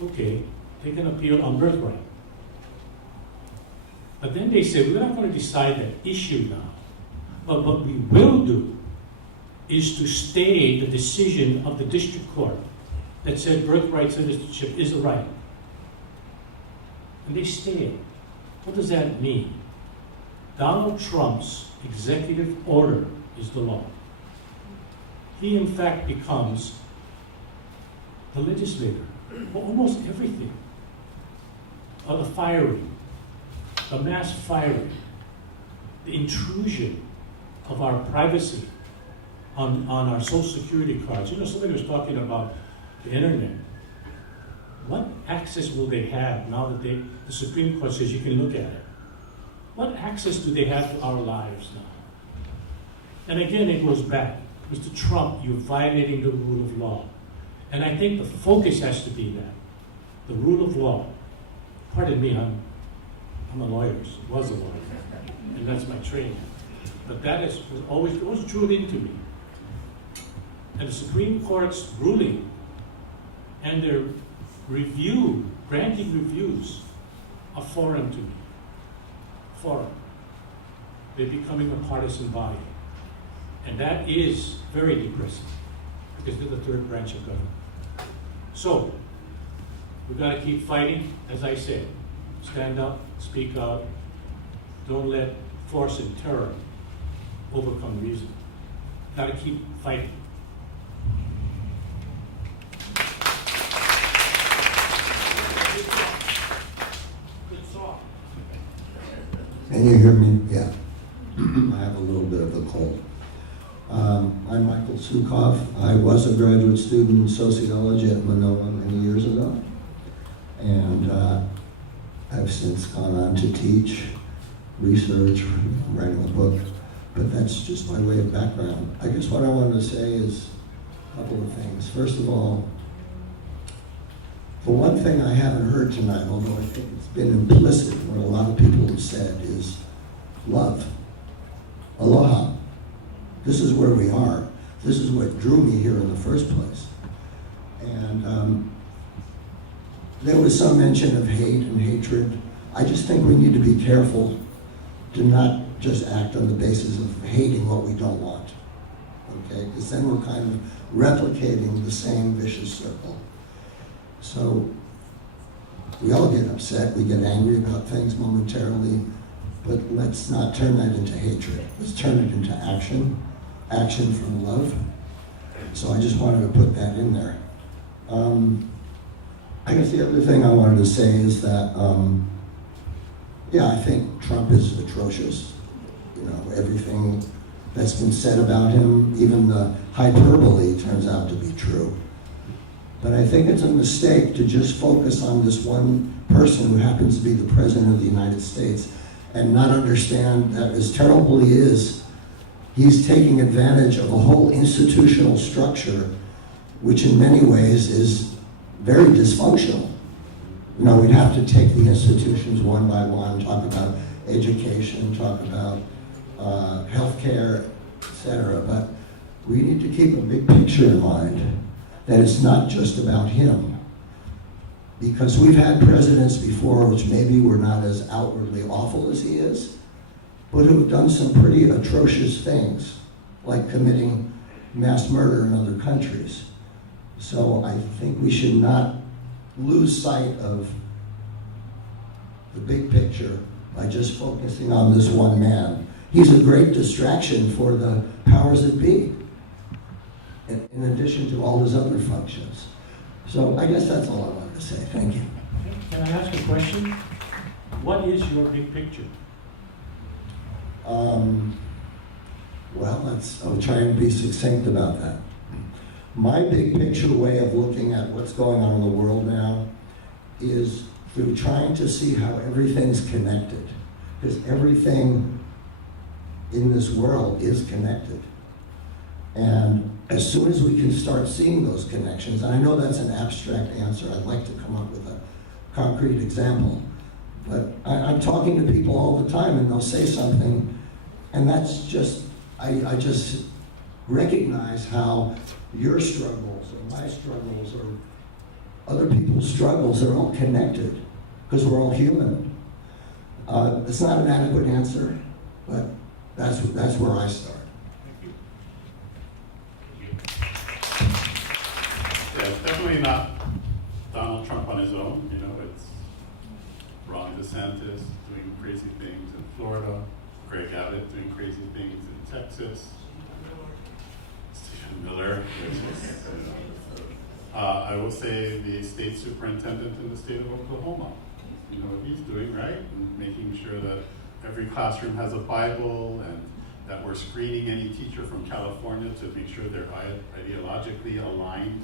Okay, take an appeal on birthright. But then they say, we're not going to decide that issue now. But what we will do is to stay the decision of the district court that said birthright citizenship is a right. And they stay it. What does that mean? Donald Trump's executive order is the law. He, in fact, becomes the legislator for almost everything. The firing, the mass firing, the intrusion of our privacy on our social security cards. You know, somebody was talking about the internet. What access will they have now that the Supreme Court says you can look at it? What access do they have to our lives now? And again, it goes back. Mr. Trump, you're violating the rule of law. And I think the focus has to be that. The rule of law. Pardon me, I'm a lawyer, was a lawyer, and that's my training. But that was always drilled into me. And the Supreme Court's ruling and their granting reviews are foreign to me. Foreign. They're becoming a partisan body. And that is very depressing, because they're the third branch of government. So, we've got to keep fighting, as I said. Stand up, speak out. Don't let force and terror overcome reason. Got to keep fighting. Good song. Can you hear me? Yeah. I have a little bit of a cold. I'm Michael Sukov. I was a graduate student in sociology at Manoa many years ago. And I've since gone on to teach, research, writing a book. But that's just my way of background. I guess what I wanted to say is a couple of things. First of all, the one thing I haven't heard tonight, although I think it's been implicit in what a lot of people have said, is love. Aloha. This is where we are. This is what drew me here in the first place. And there was some mention of hate and hatred. I just think we need to be careful to not just act on the basis of hating what we don't want. Okay? Because then we're kind of replicating the same vicious circle. So we all get upset, we get angry about things momentarily, but let's not turn that into hatred. Let's turn it into action. Action from love. So I just wanted to put that in there. I guess the other thing I wanted to say is that, I think Trump is atrocious. You know, everything that's been said about him, even the hyperbole turns out to be true. But I think it's a mistake to just focus on this one person who happens to be the President of the United States and not understand that, as terrible he is, he's taking advantage of a whole institutional structure which in many ways is very dysfunctional. You know, we'd have to take the institutions one by one, talk about education, talk about healthcare, etc. But we need to keep a big picture in mind, that it's not just about him. Because we've had presidents before which maybe were not as outwardly awful as he is, but who've done some pretty atrocious things, like committing mass murder in other countries. So I think we should not lose sight of the big picture by just focusing on this one man. He's a great distraction for the powers that be, in addition to all his other functions. So I guess that's all I wanted to say. Thank you. Can I ask a question? What is your big picture? Well, I'll try and be succinct about that. My big picture way of looking at what's going on in the world now is through trying to see how everything's connected. Because everything in this world is connected. And as soon as we can start seeing those connections, and I know that's an abstract answer, I'd like to come up with a concrete example, but I'm talking to people all the time and they'll say something, and that's just, I just recognize how your struggles or my struggles or other people's struggles are all connected because we're all human. It's not an adequate answer, but that's where I start. Yeah, it's definitely not Donald Trump on his own. You know, it's Ron DeSantis doing crazy things in Florida, Greg Abbott doing crazy things in Texas, Stephen Miller. I will say the state superintendent in the state of Oklahoma. You know what he's doing, right? And making sure that every classroom has a Bible and that we're screening any teacher from California to make sure they're ideologically aligned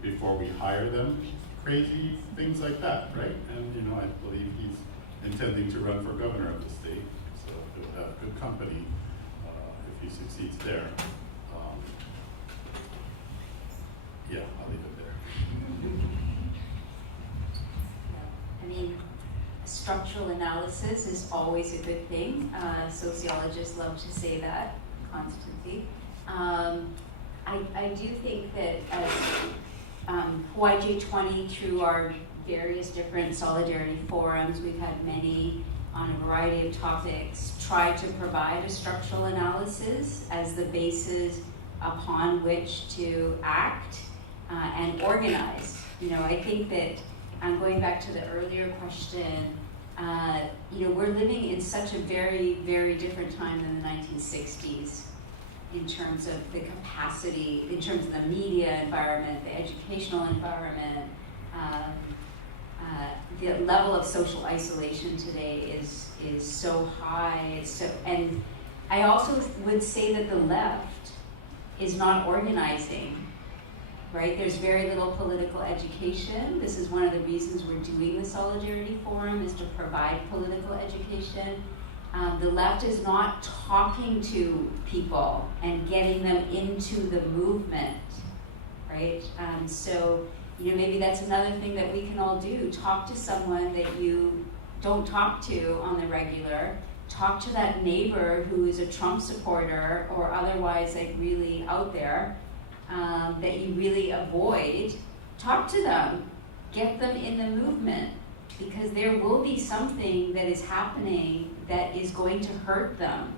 before we hire them. Crazy things like that, right? And you know, I believe he's intending to run for governor of the state, so he'll have good company if he succeeds there. Yeah, I'll leave it there. I mean, structural analysis is always a good thing. Sociologists love to say that constantly. I do think that as YJ20, through our various different solidarity forums, we've had many on a variety of topics, try to provide a structural analysis as the basis upon which to act and organize. You know, I think that, going back to the earlier question, you know, we're living in such a very, very different time than the 1960s in terms of the capacity, in terms of the media environment, the educational environment. The level of social isolation today is so high. And I also would say that the left is not organizing. Right? There's very little political education. This is one of the reasons we're doing the Solidarity Forum, is to provide political education. The left is not talking to people and getting them into the movement, right? So, you know, maybe that's another thing that we can all do. Talk to someone that you don't talk to on the regular. Talk to that neighbor who is a Trump supporter or otherwise like really out there. That you really avoid, talk to them, get them in the movement, because there will be something that is happening that is going to hurt them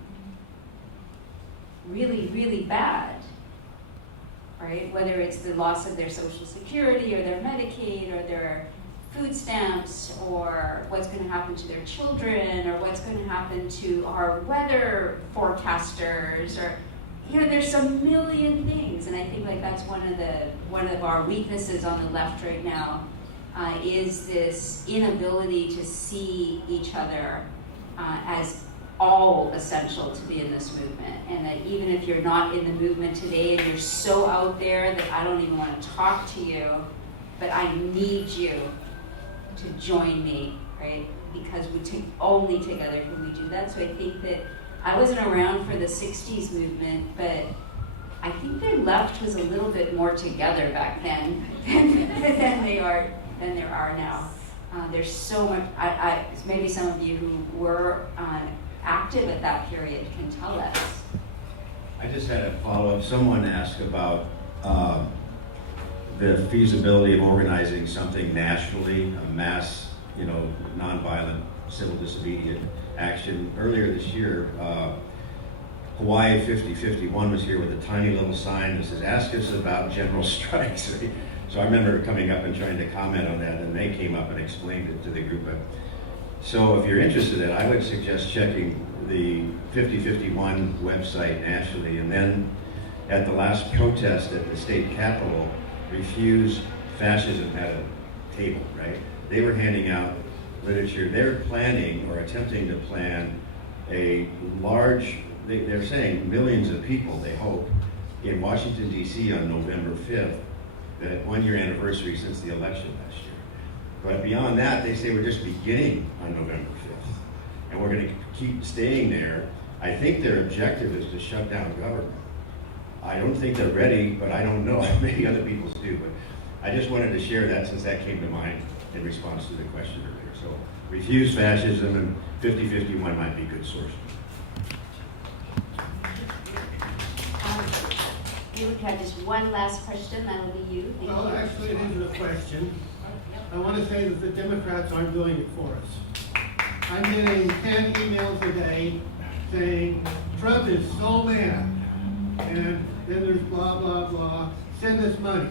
really, really bad, right? Whether it's the loss of their Social Security or their Medicaid or their food stamps or what's going to happen to their children or what's going to happen to our weather forecasters or, you know, there's a million things, and I think like that's one of our weaknesses on the left right now, is this inability to see each other as all essential to be in this movement, and that even if you're not in the movement today and you're so out there that I don't even want to talk to you, but I need you to join me, right? Because only together can we do that. So I think that I wasn't around for the 60s movement, but I think the left was a little bit more together back then than there are now. There's so much, maybe some of you who were active at that period can tell us. I just had a follow-up. Someone asked about the feasibility of organizing something nationally, a mass, nonviolent civil disobedient action. Earlier this year, Hawaii 5051 was here with a tiny little sign that says, "Ask us about general strikes." So I remember coming up and trying to comment on that, and they came up and explained it to the group. So if you're interested in it, I would suggest checking the 5051 website nationally, and then at the last protest at the state capitol, Refuse Fascism had a table, right? They were handing out literature. They're planning or attempting to plan a large, they're saying millions of people, they hope, in Washington, D.C. on November 5th, that 1-year anniversary since the election last year. But beyond that, they say we're just beginning on November 5th. And we're going to keep staying there. I think their objective is to shut down government. I don't think they're ready, but I don't know. Maybe other people do. But I just wanted to share that since that came to mind in response to the question earlier. So Refuse Fascism and 5051 might be good sources. We have just one last question. That'll be you. Thank Well, you. actually, it isn't a question. I want to say that the Democrats aren't doing it for us. I'm getting 10 emails a day saying, Trump is so mad. And then there's blah, blah, blah. Send us money.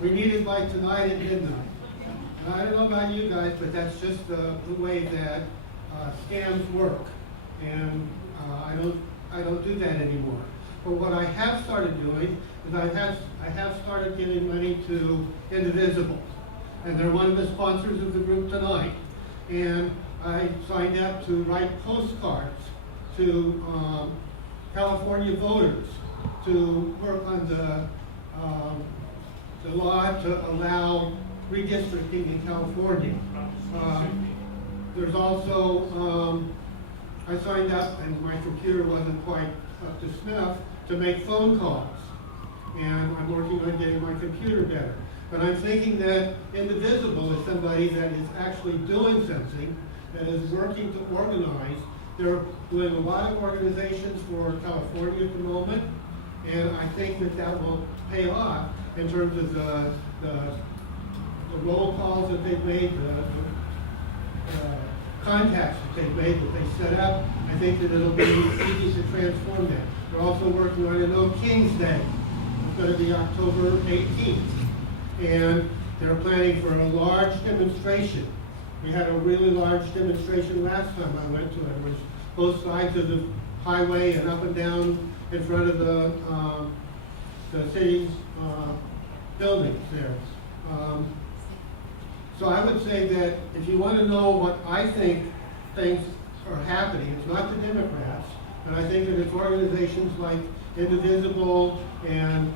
We need it by tonight at midnight. And I don't know about you guys, but that's just the way that scams work. And I don't do that anymore. But what I have started doing is I have started giving money to Indivisible. And they're one of the sponsors of the group tonight. And I signed up to write postcards to California voters to work on the law to allow redistricting in California. There's also, I signed up and my computer wasn't quite up to snuff to make phone calls. And I'm working on getting my computer better. But I'm thinking that Indivisible is somebody that is actually doing something, that is working to organize. They're doing a lot of organizations for California at the moment, and I think that that will pay off in terms of the roll calls that they've made, the contacts that they've made, that they set up. I think that it'll be easy to transform that. They're also working on No King's Day. It's going to be October 18th. And they're planning for a large demonstration. We had a really large demonstration last time I went to it. It was both sides of the highway and up and down in front of the city's buildings there. So I would say that if you want to know what I think things are happening, it's not the Democrats, and I think that it's organizations like Indivisible, and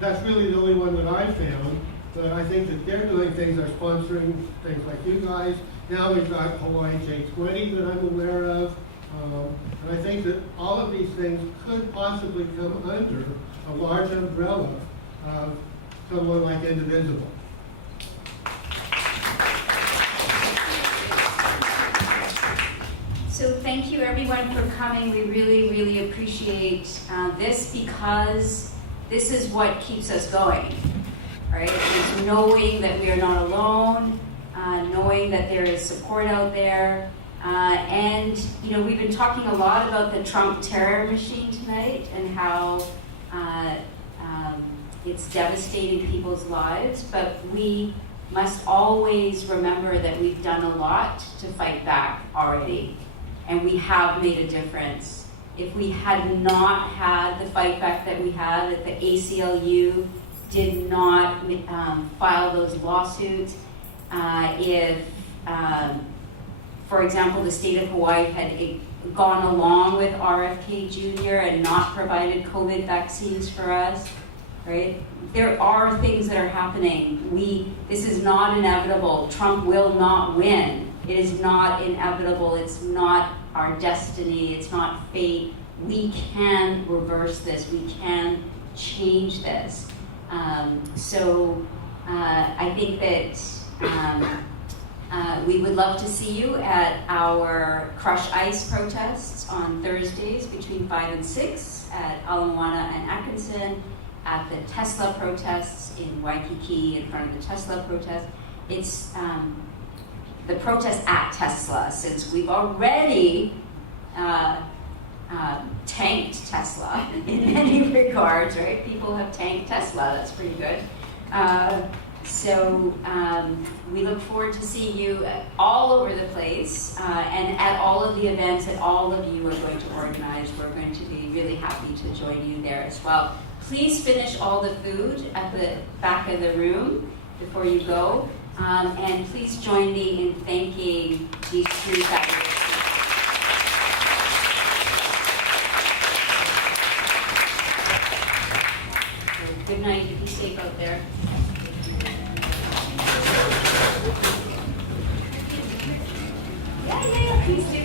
that's really the only one that I found. But I think that they're doing things, they're sponsoring things like you guys. Now we've got Hawaii J20 that I'm aware of. And I think that all of these things could possibly come under a large umbrella of someone like Indivisible. So thank you everyone for coming. We really, really appreciate this, because this is what keeps us going, right? It's knowing that we are not alone, knowing that there is support out there. And we've been talking a lot about the Trump terror machine tonight and how it's devastating people's lives, but we must always remember that we've done a lot to fight back already. And we have made a difference. If we had not had the fight back that we had, that the ACLU did not file those lawsuits, if, for example, the state of Hawaii had gone along with RFK Jr. and not provided COVID vaccines for us, right? There are things that are happening. This is not inevitable. Trump will not win. It is not inevitable. It's not our destiny. It's not fate. We can reverse this. We can change this. So I think that we would love to see you at our Crush Ice protests on Thursdays between 5 and 6 at Ala Moana and Atkinson. at the Tesla protests in Waikiki in front of the Tesla protest. It's the protest at Tesla, since we've already tanked Tesla in many regards, right? People have tanked Tesla, that's pretty good. So we look forward to seeing you all over the place and at all of the events that all of you are going to organize. We're going to be really happy to join you there as well. Please finish all the food at the back of the room before you go. And please join me in thanking these two faculty. Good night. You be safe out there. Yeah, please do.